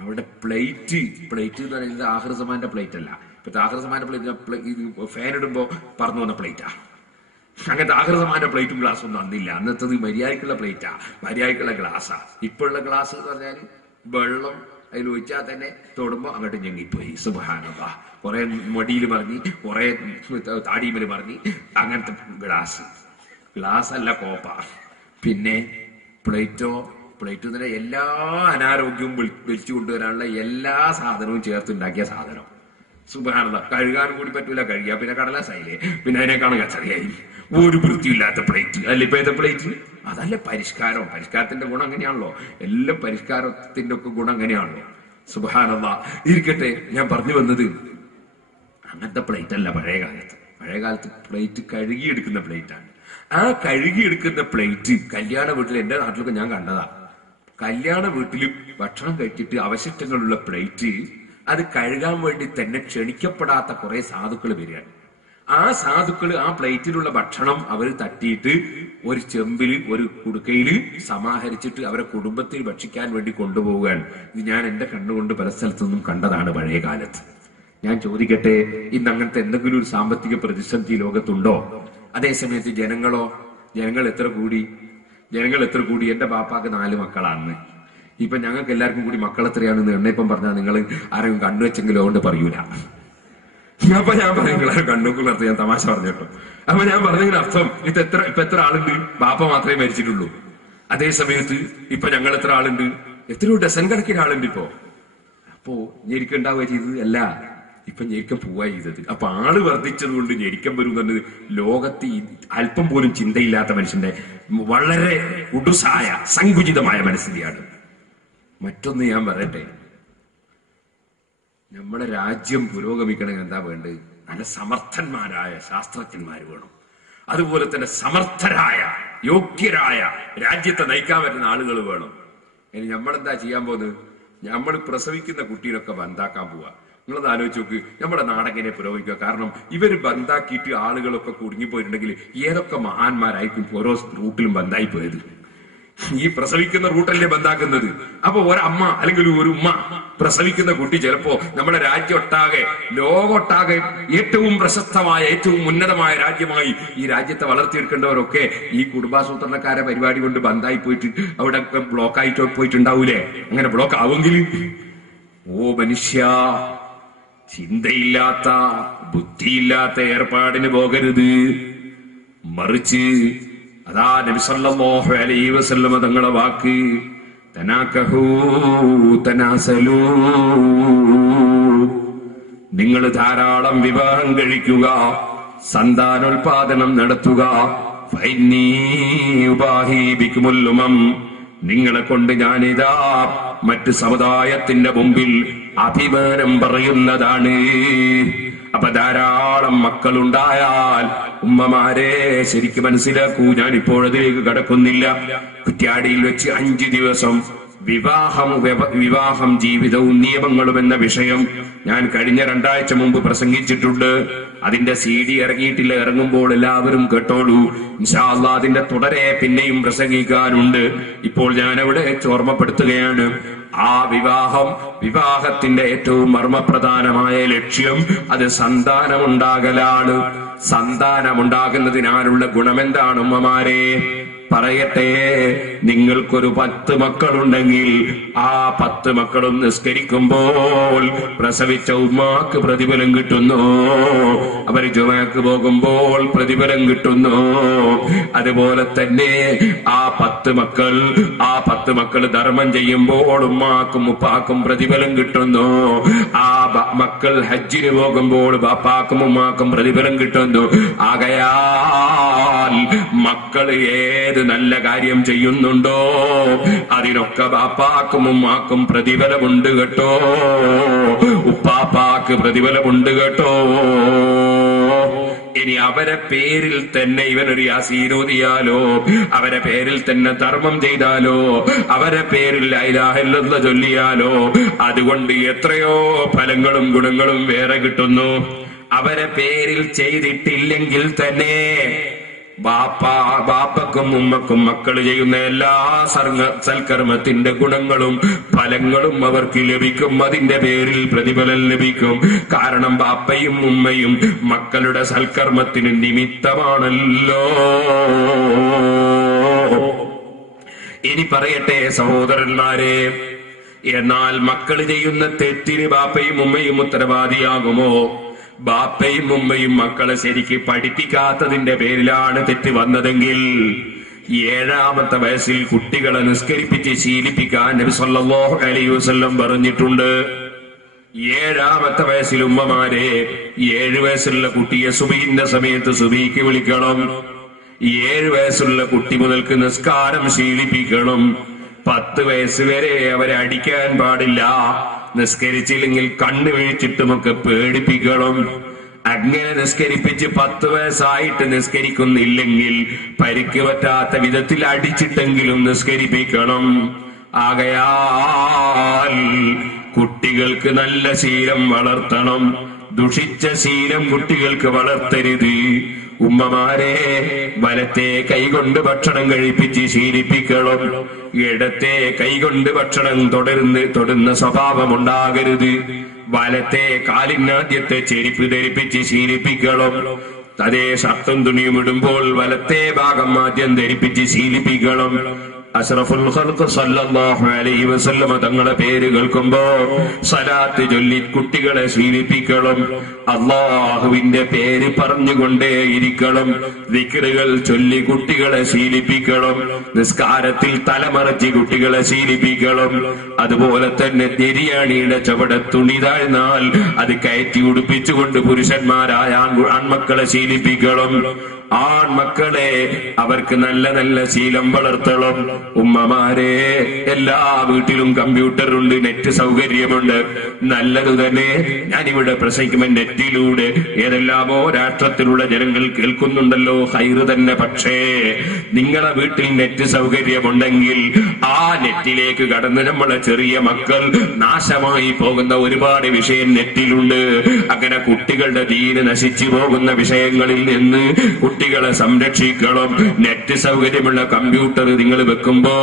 അവിടെ പ്ലേറ്റ് എന്ന് പറയുന്നത് ആഹ്റസമാന്റെ പ്ലേറ്റ് അല്ല. ഇപ്പൊ ആഹ്റസമാന്റെ പ്ലേറ്റ് ഫാൻ ഇടുമ്പോ പറന്നു വന്ന പ്ലേറ്റാ. അങ്ങനത്തെ ആഹ്റസമാന്റെ പ്ലേറ്റും ഗ്ലാസ്സും ഒന്നും അന്നില്ല. അന്നത്തത് മര്യാദക്കുള്ള പ്ലേറ്റാ, മര്യാദക്കുള്ള ഗ്ലാസ്സാ. ഇപ്പോഴുള്ള ഗ്ലാസ് എന്ന് പറഞ്ഞാൽ വെള്ളം അതിൽ ഒഴിച്ചാൽ തന്നെ തൊടുമ്പോ അങ്ങോട്ട് ഞെങ്ങിപ്പോയി. സുബ്ഹാനല്ലാഹ്. കുറെ മടിയിൽ മറിഞ്ഞ്, കുറെ താടിമേൽ മറിഞ്ഞ്, അങ്ങനത്തെ ഗ്ലാസ് അല്ല കോപ്പ. പിന്നെ പ്ലേറ്റ് തന്നെ എല്ലാ അനാരോഗ്യവും വലിച്ചു കൊണ്ടുവരാനുള്ള എല്ലാ സാധനവും ചേർത്തുണ്ടാക്കിയ സാധനം. സുബ്ഹാനല്ലാഹ്. കഴുകാനും കൂടി പറ്റൂല, കഴുകിയാ പിന്നെ കടലാസായില്ലേ, പിന്നെ അതിനേക്കാളും കച്ചറിയായി. ഒരു വൃത്തിയില്ലാത്ത പ്ലേറ്റ് അല്ല ഇപ്പോഴത്തെ പ്ലേറ്റ്. അതല്ല പരിഷ്കാരം. പരിഷ്കാരത്തിന്റെ ഗുണം അങ്ങനെയാണല്ലോ. എല്ലാം പരിഷ്കാരത്തിന്റെ ഒക്കെ ഗുണം അങ്ങനെയാണല്ലോ. സുബ്ഹാനല്ലാഹ്. ഇരിക്കട്ടെ, ഞാൻ പറഞ്ഞു വന്നത് അങ്ങനത്തെ പ്ലേറ്റ് അല്ല പഴയ കാലത്ത് പ്ലേറ്റ് കഴുകിയെടുക്കുന്ന പ്ലേറ്റാണ്. ആ കഴുകിയെടുക്കുന്ന പ്ലേറ്റ് കല്യാണ വീട്ടിൽ, എന്റെ നാട്ടിലൊക്കെ ഞാൻ കണ്ടതാ. കല്യാണ വീട്ടിൽ ഭക്ഷണം കഴിച്ചിട്ട് അവശിഷ്ടങ്ങളുള്ള പ്ലേറ്റ്, അത് കഴുകാൻ വേണ്ടി തന്നെ ക്ഷണിക്കപ്പെടാത്ത കുറെ സാധുക്കൾ വരികയാണ്. ആ സാധുക്കൾ ആ പ്ലേറ്റിലുള്ള ഭക്ഷണം അവർ തട്ടിയിട്ട് ഒരു ചെമ്പില് ഒരു കുടുക്കയില് സമാഹരിച്ചിട്ട് അവരെ കുടുംബത്തിൽ ഭക്ഷിക്കാൻ വേണ്ടി കൊണ്ടുപോവുകയാണ്. ഇത് ഞാൻ എന്റെ കണ്ണുകൊണ്ട് പല സ്ഥലത്തുനിന്നും കണ്ടതാണ് പഴയ കാലത്ത്. ഞാൻ ചോദിക്കട്ടെ, ഇന്ന് അങ്ങനത്തെ എന്തെങ്കിലും ഒരു സാമ്പത്തിക പ്രതിസന്ധി ലോകത്തുണ്ടോ? അതേസമയത്ത് ജനങ്ങൾ എത്ര കൂടി? എന്റെ ബാപ്പാക്ക് 4 മക്കളാണ്. ഇപ്പൊ ഞങ്ങൾക്ക് എല്ലാവർക്കും കൂടി മക്കൾ എത്രയാണെന്ന് എണ്ണയിപ്പം പറഞ്ഞാൽ നിങ്ങൾ ആരെങ്കിലും കണ്ണുവെച്ചെങ്കിലും അതുകൊണ്ട് പറയൂല. അപ്പൊ ഞാൻ പറയും നിങ്ങളെ കണ്ണൂക്ക് നിർത്തി, ഞാൻ തമാശ പറഞ്ഞിട്ടോ. അപ്പൊ ഞാൻ പറഞ്ഞതിന് അർത്ഥം ഇപ്പൊ എത്ര ആളുണ്ട്? ബാപ്പ മാത്രമേ മരിച്ചിട്ടുള്ളൂ. അതേസമയത്ത് ഇപ്പൊ ഞങ്ങൾ എത്ര ആളുണ്ട്? എത്രയോ ഡസൻ കണക്കിന് ആളുണ്ട് ഇപ്പോ. അപ്പോ ഞെരുക്കം ഉണ്ടാവുക ചെയ്തത് അല്ല, ഇപ്പൊ ഞെരുക്കം പോവുക ചെയ്തത്. അപ്പൊ ആള് വർദ്ധിച്ചത് കൊണ്ട് ഞെരുക്കം വരും എന്നത് ലോകത്ത് അല്പം പോലും ചിന്തയില്ലാത്ത മനുഷ്യന്റെ വളരെ ഉടുസായ സങ്കുചിതമായ മനസ്ഥിതിയാണ്. മറ്റൊന്ന് ഞാൻ പറയട്ടെ, നമ്മുടെ രാജ്യം പുരോഗമിക്കണമെങ്കിൽ എന്താ വേണ്ടത്? നല്ല സമർത്ഥന്മാരായ ശാസ്ത്രജ്ഞന്മാർ വേണം. അതുപോലെ തന്നെ സമർത്ഥരായ യോഗ്യരായ രാജ്യത്തെ നയിക്കാൻ പറ്റുന്ന ആളുകൾ വേണം. ഇനി നമ്മളെന്താ ചെയ്യാൻ പോകുന്നത്? നമ്മൾ പ്രസവിക്കുന്ന കുട്ടീനൊക്കെ ബന്ധാക്കാൻ പോവാ. നിങ്ങളത് ആലോചിച്ച് നോക്ക്, നമ്മുടെ നാടെങ്ങനെ പുരോഗമിക്കുക? കാരണം ഇവര് ബന്ധാക്കിയിട്ട് ആളുകളൊക്കെ കുടുങ്ങിപ്പോയിട്ടുണ്ടെങ്കിൽ ഏതൊക്കെ മഹാന്മാരായിരിക്കും ഓരോ റൂട്ടിലും ബന്ധായി പോയത്? ഈ പ്രസവിക്കുന്ന റൂട്ടല്ലേ ബന്ധാക്കുന്നത്. അപ്പൊ ഒരമ്മ അല്ലെങ്കിൽ ഒരു ഉമ്മ പ്രസവിക്കുന്ന കുട്ടി ചിലപ്പോ നമ്മുടെ രാജ്യമൊട്ടാകെ, ലോകമൊട്ടാകെ ഏറ്റവും പ്രശസ്തമായ ഏറ്റവും ഉന്നതമായ രാജ്യമായി ഈ രാജ്യത്തെ വളർത്തിയെടുക്കേണ്ടവരൊക്കെ ഈ കുടുംബാസൂത്രണക്കാരെ പരിപാടി കൊണ്ട് ബന്ധായി പോയിട്ട് അവിടെ ബ്ലോക്കായിട്ട് പോയിട്ടുണ്ടാവൂലേ? അങ്ങനെ ബ്ലോക്ക് ആവെങ്കിൽ ഓ മനുഷ്യ, ചിന്തയില്ലാത്ത ബുദ്ധിയില്ലാത്ത ഏർപ്പാടിന് പോകരുത്. മറിച്ച് അതാ നബി സല്ലല്ലാഹു അലൈഹി വസല്ലം തങ്ങളെ വാക്ക്, തനാകഹൂ തനാസലൂ, നിങ്ങൾ ധാരാളം വിവാഹം കഴിക്കുക, സന്താനോൽപാദനം നടത്തുക. ഫഇന്നീ ഉബാഹി ബികുമുൽ ഉമം, നിങ്ങളെ കൊണ്ട് ഞാനിതാ മറ്റ് സമുദായത്തിന്റെ മുമ്പിൽ അഭിമാനം പറയുന്നതാണ്. അപ്പൊ ധാരാളം മക്കളുണ്ടായാൽ ഉമ്മമാരെ ശരിക്കും മനസ്സിലാക്കൂ. ഞാൻ ഇപ്പോഴതിലേക്ക് കടക്കുന്നില്ല. കുറ്റ്യാടിയിൽ വെച്ച് 5 ദിവസം വിവാഹം ജീവിതവും നിയമങ്ങളും എന്ന വിഷയം ഞാൻ കഴിഞ്ഞ 2 ആഴ്ച മുമ്പ് പ്രസംഗിച്ചിട്ടുണ്ട്. അതിന്റെ CD ഇറങ്ങിയിട്ടില്ല. ഇറങ്ങുമ്പോൾ എല്ലാവരും കേട്ടോളൂ. ഇൻഷാ അല്ലാഹ് അതിന്റെ തുടരെ പിന്നെയും പ്രസംഗിക്കാനുണ്ട്. ഇപ്പോൾ ഞാൻ അവിടെ ഓർമ്മപ്പെടുത്തുകയാണ്. ആ വിവാഹത്തിന്റെ ഏറ്റവും മർമ്മപ്രധാനമായ ലക്ഷ്യം അത് സന്താനമുണ്ടാകലാണ്. സന്താനമുണ്ടാകുന്നതിനാലുള്ള ഗുണമെന്താണ് ഉമ്മമാരെ? പറയട്ടെ, നിങ്ങൾക്കൊരു 10 മക്കളുണ്ടെങ്കിൽ ആ 10 മക്കളും നിസ്കരിക്കുമ്പോൾ പ്രസവിച്ച ഉമ്മാക്ക് പ്രതിഫലം കിട്ടുന്നു, അവർ ജുമഅക്ക് പോകുമ്പോൾ പ്രതിഫലം കിട്ടുന്നു. അതുപോലെ തന്നെ ആ 10 മക്കൾ ധർമ്മം ചെയ്യുമ്പോൾ ഉമ്മാക്കും ഉപ്പാക്കും പ്രതിഫലം കിട്ടുന്നു. ആ മക്കൾ ഹജ്ജിന് പോകുമ്പോൾ ബാപ്പാക്കും ഉമ്മാക്കും പ്രതിഫലം കിട്ടുന്നു. ആകയാൽ മക്കൾ ഏത് നല്ല കാര്യം ചെയ്യുന്നുണ്ടോ അതിനൊക്കെ ബാപ്പാക്കും ഉമ്മാക്കും പ്രതിഫലമുണ്ട് കേട്ടോ, ഉപ്പാപ്പാക്ക് പ്രതിഫലമുണ്ട് കേട്ടോ. ഇനി അവരെ പേരിൽ തന്നെ ഇവനൊരു യാസീനോദിയാലോ, അവരെ പേരിൽ തന്നെ ധർമ്മം ചെയ്താലോ, അവരെ പേരിൽ ലാ ഇലാഹ ഇല്ലല്ലാഹ് ചൊല്ലിയാലോ അതുകൊണ്ട് എത്രയോ ഫലങ്ങളും ഗുണങ്ങളും വേറെ കിട്ടുന്നു. അവരെ പേരിൽ ചെയ്തിട്ടില്ലെങ്കിൽ തന്നെ ബാപ്പക്കും ഉമ്മക്കും മക്കൾ ചെയ്യുന്ന എല്ലാ സൽക്കർമ്മത്തിന്റെ ഗുണങ്ങളും ഫലങ്ങളും അവർക്ക് ലഭിക്കും. അതിന്റെ പേരിൽ പ്രതിഫലം ലഭിക്കും. കാരണം ബാപ്പയും ഉമ്മയും മക്കളുടെ സൽക്കർമ്മത്തിന് നിമിത്തമാണല്ലോ. ഇനി പറയട്ടെ സഹോദരന്മാരെ, എന്നാൽ മക്കൾ ചെയ്യുന്ന തെറ്റിന് ബാപ്പയും ഉമ്മയും ഉത്തരവാദിയാകുമോ? ബാപ്പയും ഉമ്മയും മക്കളെ ശരിക്ക് പഠിപ്പിക്കാത്തതിന്റെ പേരിലാണ് തെറ്റ് വന്നതെങ്കിൽ 7ാമത്തെ വയസ്സിൽ കുട്ടികളെ നിസ്കരിപ്പിച്ച് ശീലിപ്പിക്കാൻ നബി സല്ലല്ലാഹു അലൈഹി വസല്ലം പറഞ്ഞിട്ടുണ്ട്. 7ാമത്തെ വയസ്സിൽ ഉമ്മമാരെ 7 വയസ്സുള്ള കുട്ടിയെ സുബഹിന്റെ സമയത്ത് സുബഹിക്ക് വിളിക്കണം. 7 വയസ്സുള്ള കുട്ടി മുതൽക്ക് നിസ്കാരം ശീലിപ്പിക്കണം. 10 വയസ്സ് വരെ അവരെ അടിക്കാൻ പാടില്ല. നിസ്കരിച്ചില്ലെങ്കിൽ കണ്ണു വീഴ്ചിട്ടുമൊക്കെ പേടിപ്പിക്കണം. അങ്ങനെ നിസ്കരിപ്പിച്ച് 10 വയസ്സായിട്ട് നിസ്കരിക്കുന്നില്ലെങ്കിൽ പരിക്ക് പറ്റാത്ത വിധത്തിൽ അടിച്ചിട്ടെങ്കിലും നിസ്കരിപ്പിക്കണം. ആകയാൽ കുട്ടികൾക്ക് നല്ല ശീലം വളർത്തണം. ദുഷിച്ച ശീലം കുട്ടികൾക്ക് വളർത്തരുത്. ഉമ്മമാരെ വലത്തെ കൈകൊണ്ട് ഭക്ഷണം കഴിപ്പിച്ച് ശീലിപ്പിക്കണം. ഇടത്തെ കൈകൊണ്ട് ഭക്ഷണം തൊടുന്ന സ്വഭാവം ഉണ്ടാകരുത്. വലത്തെ കാലിനാദ്യത്തെ ചെരുപ്പ് ധരിപ്പിച്ച് ശീലിപ്പിക്കണം. അതേ ഷർട്ടും തുണിയും ഇടുമ്പോൾ വലത്തെ ഭാഗം ആദ്യം ധരിപ്പിച്ച് ശീലിപ്പിക്കണം. അഷ്റഫുൽ ഖൽഖ് സല്ലല്ലാഹു അലൈഹി വസല്ലം തങ്ങളുടെ പേര് കേൾക്കുമ്പോ സലാത്ത് ചൊല്ലി കുട്ടികളെ ശീലിപ്പിക്കണം. അല്ലാഹുവിന്റെ പേര് പറഞ്ഞുകൊണ്ടേയിരിക്കണം. ദിക്റുകൾ ചൊല്ലി കുട്ടികളെ ശീലിപ്പിക്കണം. നിസ്കാരത്തിൽ തലമറച്ച് കുട്ടികളെ ശീലിപ്പിക്കണം. അതുപോലെ തന്നെ നെരിയാണിയുടെ ചുവടെ തുണി താഴ്ന്നാൽ അത് കയറ്റി ഉടുപ്പിച്ചുകൊണ്ട് പുരുഷന്മാരായ ആൺമക്കളെ ശീലിപ്പിക്കണം. ആൺമക്കളെ അവർക്ക് നല്ല നല്ല ശീലം വളർത്തണം. ഉമ്മമാരെ എല്ലാ വീട്ടിലും കമ്പ്യൂട്ടറുണ്ട്, നെറ്റ് സൗകര്യമുണ്ട്. നല്ലത് തന്നെ. ഞാനിവിടെ പ്രസംഗിക്കുമ്പോൾ നെറ്റിലൂടെ ഏതെല്ലാമോ രാഷ്ട്രത്തിലുള്ള ജനങ്ങൾ കേൾക്കുന്നുണ്ടല്ലോ, ഹൈറ് തന്നെ. പക്ഷേ നിങ്ങളെ വീട്ടിൽ നെറ്റ് സൗകര്യമുണ്ടെങ്കിൽ ആ നെറ്റിലേക്ക് കടന്ന് നമ്മളെ ചെറിയ മക്കൾ നാശമായി പോകുന്ന ഒരുപാട് വിഷയം നെറ്റിലുണ്ട്. അങ്ങനെ കുട്ടികളുടെ ദീന് നശിച്ചു പോകുന്ന വിഷയങ്ങളിൽ നിന്ന് കുട്ടികളെ സംരക്ഷിക്കണം. നെറ്റ് സൗകര്യമുള്ള കമ്പ്യൂട്ടർ നിങ്ങൾ വെക്കുമ്പോ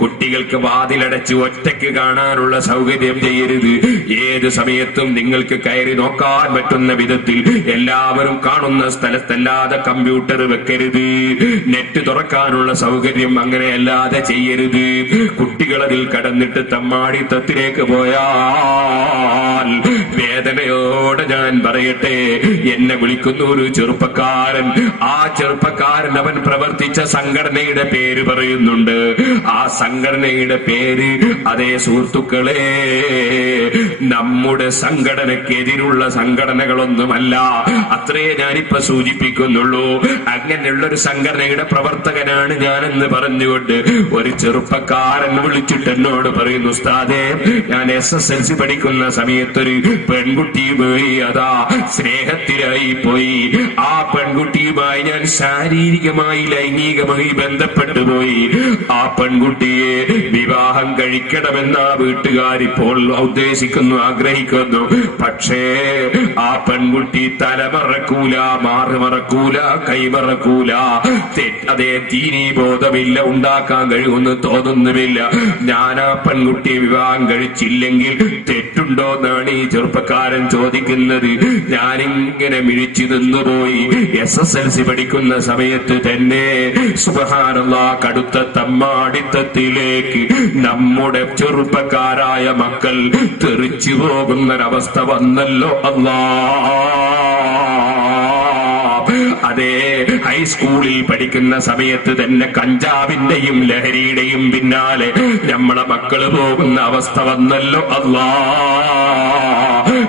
കുട്ടികൾക്ക് വാതിലടച്ച് ഒറ്റയ്ക്ക് കാണാനുള്ള സൗകര്യം ചെയ്യരുത്. ഏത് സമയത്തും നിങ്ങൾക്ക് കയറി നോക്കാൻ പറ്റുന്ന വിധത്തിൽ എല്ലാവരും കാണുന്ന സ്ഥലത്തല്ലാതെ കമ്പ്യൂട്ടർ വെക്കരുത്. നെറ്റ് തുറക്കാനുള്ള സൗകര്യം അങ്ങനെയല്ലാതെ ചെയ്യരുത്. കുട്ടികളതിൽ കടന്നിട്ട് തമ്മാടിത്തത്തിലേക്ക് പോയാൽ വേദനയോടെ ഞാൻ പറയട്ടെ, എന്നെ വിളിക്കുന്ന ഒരു ചെറുപ്പക്കാരൻ. ആ ചെറുപ്പക്കാരൻ അവൻ പ്രവർത്തിച്ച സംഘടനയുടെ പേര് പറയുന്നുണ്ട്. ആ സംഘടനയുടെ പേര്, അതേ സുഹൃത്തുക്കളെ, നമ്മുടെ സംഘടനക്കെതിരുള്ള സംഘടനകളൊന്നുമല്ല. അത്രേ ഞാനിപ്പോ സൂചിപ്പിക്കുന്നുള്ളൂ. അങ്ങനെയുള്ളൊരു സംഘടനയുടെ പ്രവർത്തകനാണ് ഞാനെന്ന് പറഞ്ഞുകൊണ്ട് ഒരു ചെറുപ്പക്കാരൻ വിളിച്ചിട്ട് എന്നോട് പറയുന്നു, ഉസ്താദേ, ഞാൻ SSLC പഠിക്കുന്ന സമയത്തൊരു പെൺകുട്ടിയുമായി അതാ സ്നേഹത്തിലായി പോയി. ആ പെൺകുട്ടിയുമായി ഞാൻ ശാരീരികമായി ലൈംഗികമായി ബന്ധപ്പെട്ടു പോയി. ആ പെൺകുട്ടിയെ വിവാഹം കഴിക്കണമെന്ന വീട്ടുകാരിപ്പോൾ ഉദ്ദേശിക്കുന്നു, ആഗ്രഹിക്കുന്നു. പക്ഷേ ആ പെൺകുട്ടി തലമറക്കൂല, മാറുമറക്കൂല, കൈമറക്കൂല. അതേ ദീനീ ബോധമില്ല, ഉണ്ടാക്കാൻ കഴിയുമെന്ന് തോന്നുന്നുമില്ല. ഞാൻ ആ പെൺകുട്ടിയെ വിവാഹം കഴിച്ചില്ലെങ്കിൽ തെറ്റുണ്ടാകും കണ്ടിട്ടുണ്ടോ എന്നാണ് ഈ ചെറുപ്പക്കാരൻ ചോദിക്കുന്നത്. ഞാനിങ്ങനെ മിഴിച്ചു നിന്നുപോയി. SSLC പഠിക്കുന്ന സമയത്ത് തന്നെ സുബ്ഹാനല്ലാഹ് കടുത്ത തമ്മാടിത്തത്തിലേക്ക് നമ്മുടെ ചെറുപ്പക്കാരായ മക്കൾ തെറിച്ചു പോകുന്നൊരവസ്ഥ വന്നല്ലോ അതെ, ഹൈസ്കൂളിൽ പഠിക്കുന്ന സമയത്ത് തന്നെ കഞ്ചാവിന്റെയും ലഹരിയുടെയും പിന്നാലെ നമ്മളെ മക്കള് പോകുന്ന അവസ്ഥ വന്നല്ലോ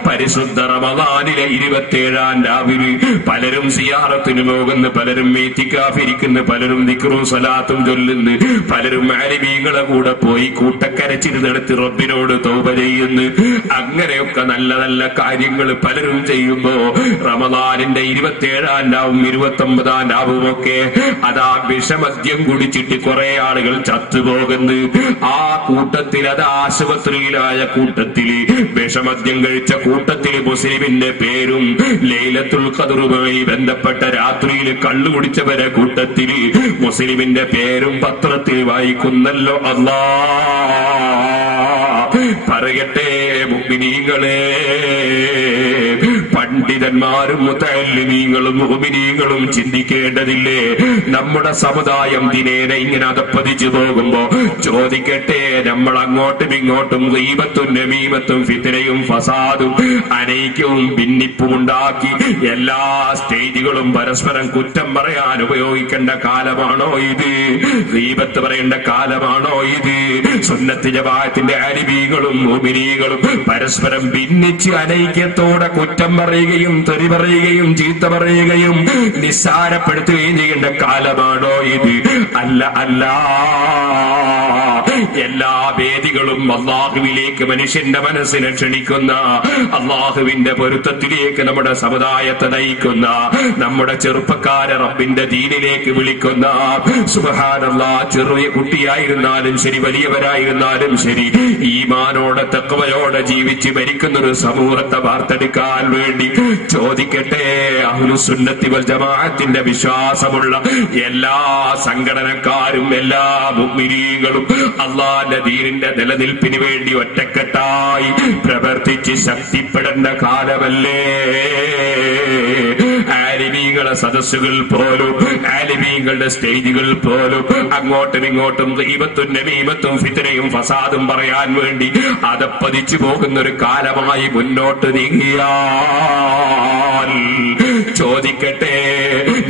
പരിശുദ്ധ റമദാനിലെ 27-ാം രാവിലെ പലരും സിയാറത്തിന് പോകുന്നു, പലരും ഇത്തികാഫിരിക്കുന്നു, പലരും ദിക്റും സ്വലാത്തും ചൊല്ലുന്നു, പലരും ആലിമീങ്ങളെ കൂടെ പോയി കൂട്ടക്കരച്ചിൽ നടത്തി റബ്ബിനോട് തൗബ ചെയ്യുന്നു. അങ്ങനെയൊക്കെ നല്ല നല്ല കാര്യങ്ങൾ പലരും ചെയ്യുമ്പോ റമദാനിന്റെ 27-ാം രാവും 29-ാം രാവും ഒക്കെ അതാ വിഷമദ്യം കുടിച്ചിട്ട് കുറെ ആളുകൾ ചത്തുപോകുന്നു. ആ കൂട്ടത്തിൽ അത് ആശുപത്രിയിലായ കൂട്ടത്തിൽ വിഷമദ്യം കഴിച്ച കൂട്ടത്തിൽ മുസ്ലിമിന്റെ പേരും ലൈലത്തുൽ ഖദ്റുമായി ബന്ധപ്പെട്ട രാത്രിയിൽ കള്ളു കുടിച്ചവരെ കൂട്ടത്തിൽ മുസ്ലിമിന്റെ പേരും പത്രത്തിൽ വായിക്കുന്നല്ലോ പറയട്ടെ മുഅ്മിനീങ്ങളെ, പണ്ഡിതന്മാരും മുതഅല്ലിമീങ്ങളും മുഅ്മിനീങ്ങളും ചിന്തിക്കേണ്ടതില്ലേ? നമ്മുടെ സമുദായം ദിനേന ഇങ്ങനെ അതപ്പതിച്ചു പോകുമ്പോ ചോദിക്കട്ടെ, നമ്മൾ അങ്ങോട്ടും ഇങ്ങോട്ടും ഗീബത്തും നമീമത്തും ഫിത്നയും ഫസാദും അനൈക്യവും ഭിന്നിപ്പും ഉണ്ടാക്കി എല്ലാ സ്റ്റേജുകളും പരസ്പരം കുറ്റം പറയാൻ ഉപയോഗിക്കേണ്ട കാലമാണോ ഇത്? ഗീബത്ത് പറയേണ്ട കാലമാണോ ഇത്? സുന്നത്ത് ജമാഅത്തിന്റെ ആലിമീങ്ങളും മുഅ്മിനീങ്ങളും പരസ്പരം ഭിന്നിച്ച് അനൈക്യത്തോടെ കുറ്റം പറയുകയും തെറി പറയുകയും ചീത്ത പറയുകയും നിസ്സാരപ്പെടുത്തുകയും ചെയ്യേണ്ട കാലമാണോ ഇത്? അല്ല അല്ല. എല്ലാ വേദികളും അള്ളാഹുവിലേക്ക് മനുഷ്യന്റെ മനസ്സിനെ ക്ഷണിക്കുന്ന, അള്ളാഹുവിന്റെ പൊരുത്തത്തിലേക്ക് നമ്മുടെ സമുദായത്തെ നയിക്കുന്ന, നമ്മുടെ ചെറുപ്പക്കാരെ റബ്ബിന്റെ ദീനിലേക്ക് വിളിക്കുന്ന, സുബ്ഹാനല്ലാഹ്, ചെറിയ കുട്ടിയായിരുന്നാലും ശരി വലിയവരായിരുന്നാലും ശരി ഈമാനോടെ തഖ്വയോടെ ജീവിച്ച് മരിക്കുന്നൊരു സമൂഹത്തെ വാർത്തെടുക്കാൻ വേണ്ടി ചോദിക്കട്ടെ, അഹ്ലുസുന്നത്തി വൽ ജമാഅത്തിന്റെ വിശ്വാസമുള്ള എല്ലാ സംഘടനക്കാരും എല്ലാ മുഅ്മിനീങ്ങളും അല്ലാഹുവിന്റെ ദീനിന്റെ നിലനിൽപ്പിന് വേണ്ടി ഒറ്റക്കെട്ടായി പ്രവർത്തിച്ച് ശക്തിപ്പെടേണ്ട കാലമല്ലേ? ആലിമീങ്ങളെ സദസ്സുകൾ പോലും ആലിമീങ്ങളുടെ സ്റ്റേജുകൾ പോലും അങ്ങോട്ടും ഇങ്ങോട്ടും ഗീബത്തും നമീമത്തും ഫിത്നയും ഫസാദും പറയാൻ വേണ്ടി അതപ്പതിച്ചു പോകുന്നൊരു കാലമായി മുന്നോട്ട് നീങ്ങിയാൽ ചോദിക്കട്ടെ,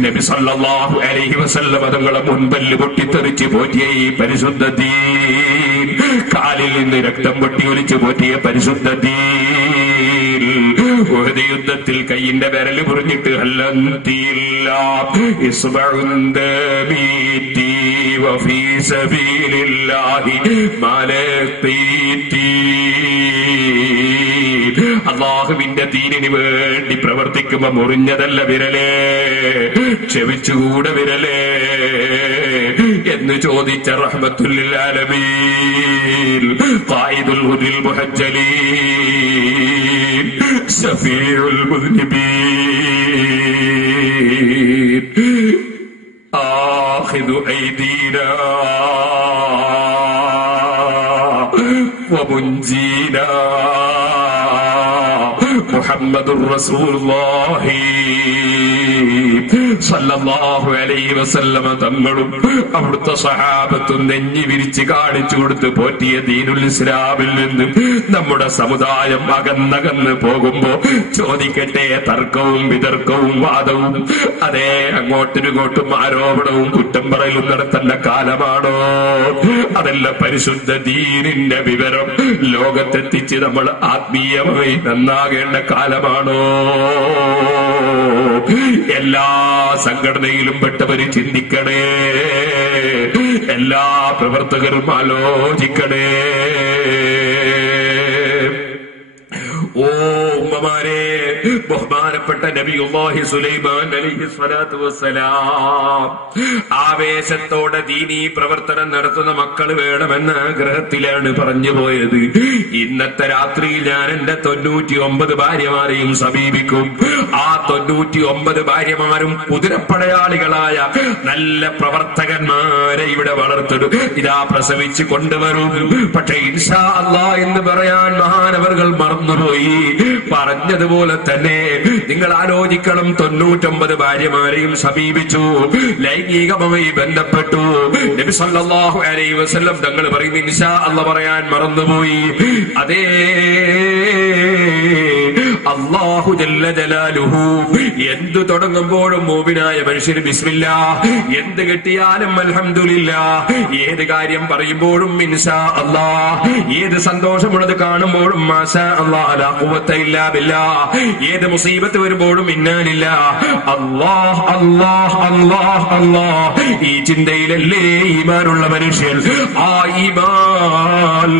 നബി സല്ലല്ലാഹു അലൈഹി വസല്ലം തങ്ങളെ മുൻപല്ല് പൊട്ടിത്തെറിച്ച് പോറ്റിയ ഈ പരിശുദ്ധ ദീൻ, കാലിൽ നിന്ന് രക്തം പൊട്ടി ഒലിച്ചു പോറ്റിയ പരിശുദ്ധ ദീൻ, ഉഹദ് യുദ്ധത്തിൽ കയ്യിന്റെ വിരല് മുറിഞ്ഞിട്ട് ഹല്ലന്തില്ല ഇസ്ബഉന്ദമീതി വഫീ സബീലില്ലാഹി മലഖീതി. അള്ളാഹുവിന്റെ ദീനിന് വേണ്ടി പ്രവർത്തിക്കുമ്പോ മുറിഞ്ഞതല്ല വിരലേ, ക്ഷമിച്ചുകൂടെ വിരലേ എന്ന് ചോദിച്ച റഹ്മത്തുൽ ലിൽ ആലമീൻ ഖായിദുൽ ഹുദിൽ മുഹജ്ജലീൻ ശഫീഉൽ മുദ്നിബീൻ ആഖിദു ഐദീനാ വമുൻജീനാ മുഹമ്മദുർ റസൂലുള്ളാഹി സല്ലല്ലാഹു അലൈഹി വസല്ലമ തങ്ങളും അവിടുത്തെ സഹാബത്തും നെഞ്ഞി വിരിച്ച് കാണിച്ചു കൊടുത്ത് പോറ്റിയ ദീനുൽ ഇസ്ലാമിൽ നിന്ന് നമ്മുടെ സമുദായം അകന്നകന്ന് പോകുമ്പോ ചോദിക്കട്ടെ, തർക്കവും വിതർക്കവും വാദവും അതേ അങ്ങോട്ടും ഇങ്ങോട്ടും ആരോപണവും കുറ്റം പറയലും നടത്തേണ്ട കാലമാണോ? അതല്ല പരിശുദ്ധ ദീനിന്റെ വിവരം ലോകത്തെത്തിച്ച് നമ്മൾ ആത്മീയമായി നന്നാകേണ്ട കാലമാണോ? എല്ലാ സംഘടനയിലും പെട്ടവര് ചിന്തിക്കണേ, എല്ലാ പ്രവർത്തകരും ആലോചിക്കണേ. ഓ ഉമ്മമാരെ, ബഹുമാനപ്പെട്ട നബിയുല്ലാഹി സുലൈമാൻ അലൈഹിസ്സലാത്തു വസ്സലാം ആവേശത്തോടെ ദീനീ പ്രവർത്തനം നടത്തുന്ന മക്കൾ വേണമെന്ന ആഗ്രഹത്തിലാണ് പറഞ്ഞു പോയത്. ഇന്നത്തെ രാത്രിയിൽ ഞാൻ എന്റെ 99 ഭാര്യമാരെയും സമീപിക്കും. ആ 99 ഭാര്യമാരും കുതിരപ്പടയാളികളായ നല്ല പ്രവർത്തകന്മാരെ ഇവിടെ വളർത്തിടും. ഇതാ പ്രസവിച്ച് കൊണ്ടുവരും. പക്ഷെ ഇൻഷാ അല്ലാഹ് എന്ന് പറയാൻ മഹാനവർകൾ മറന്നുപോയി. പറഞ്ഞതുപോലെ തന്നെ നിങ്ങൾ ആലോചിക്കണം, 99 ഭാര്യമാരെയും സമീപിച്ചു, ലൈംഗികമായി ബന്ധപ്പെട്ടു. നബി സല്ലല്ലാഹു അലൈഹി വസല്ലം തങ്ങൾ പറയുന്നു ഇൻഷാ അല്ലാഹ് പറയാൻ മറന്നുപോയി. അതേ അല്ലാഹു ജല്ല ജലാലുഹു എന്ത് തുടങ്ങുമ്പോഴും മോമിനായ മനുഷ്യന് ബിസ്മില്ലാഹ്, എന്ത് കിട്ടിയാലും അൽഹംദുലില്ലാഹ്, ഏത് കാര്യം പറയുമ്പോഴും ഇൻഷാ അല്ലാഹ്, ഏത് സന്തോഷമുള്ളത് കാണുമ്പോഴും മാഷാ അല്ലാഹ് ലാ ഖുവത ഇല്ലാ ബില്ലാഹ്, ഏത് മുസീബത്ത് വരുമ്പോഴും ഇന്നാ ലില്ലാഹ് അല്ലാഹ് അല്ലാഹ് അല്ലാഹ് അല്ലാഹ്. ഈ ചിന്തയിലല്ലേ ഈമാനുള്ള മനുഷ്യൻ. ആ ഈമാൻ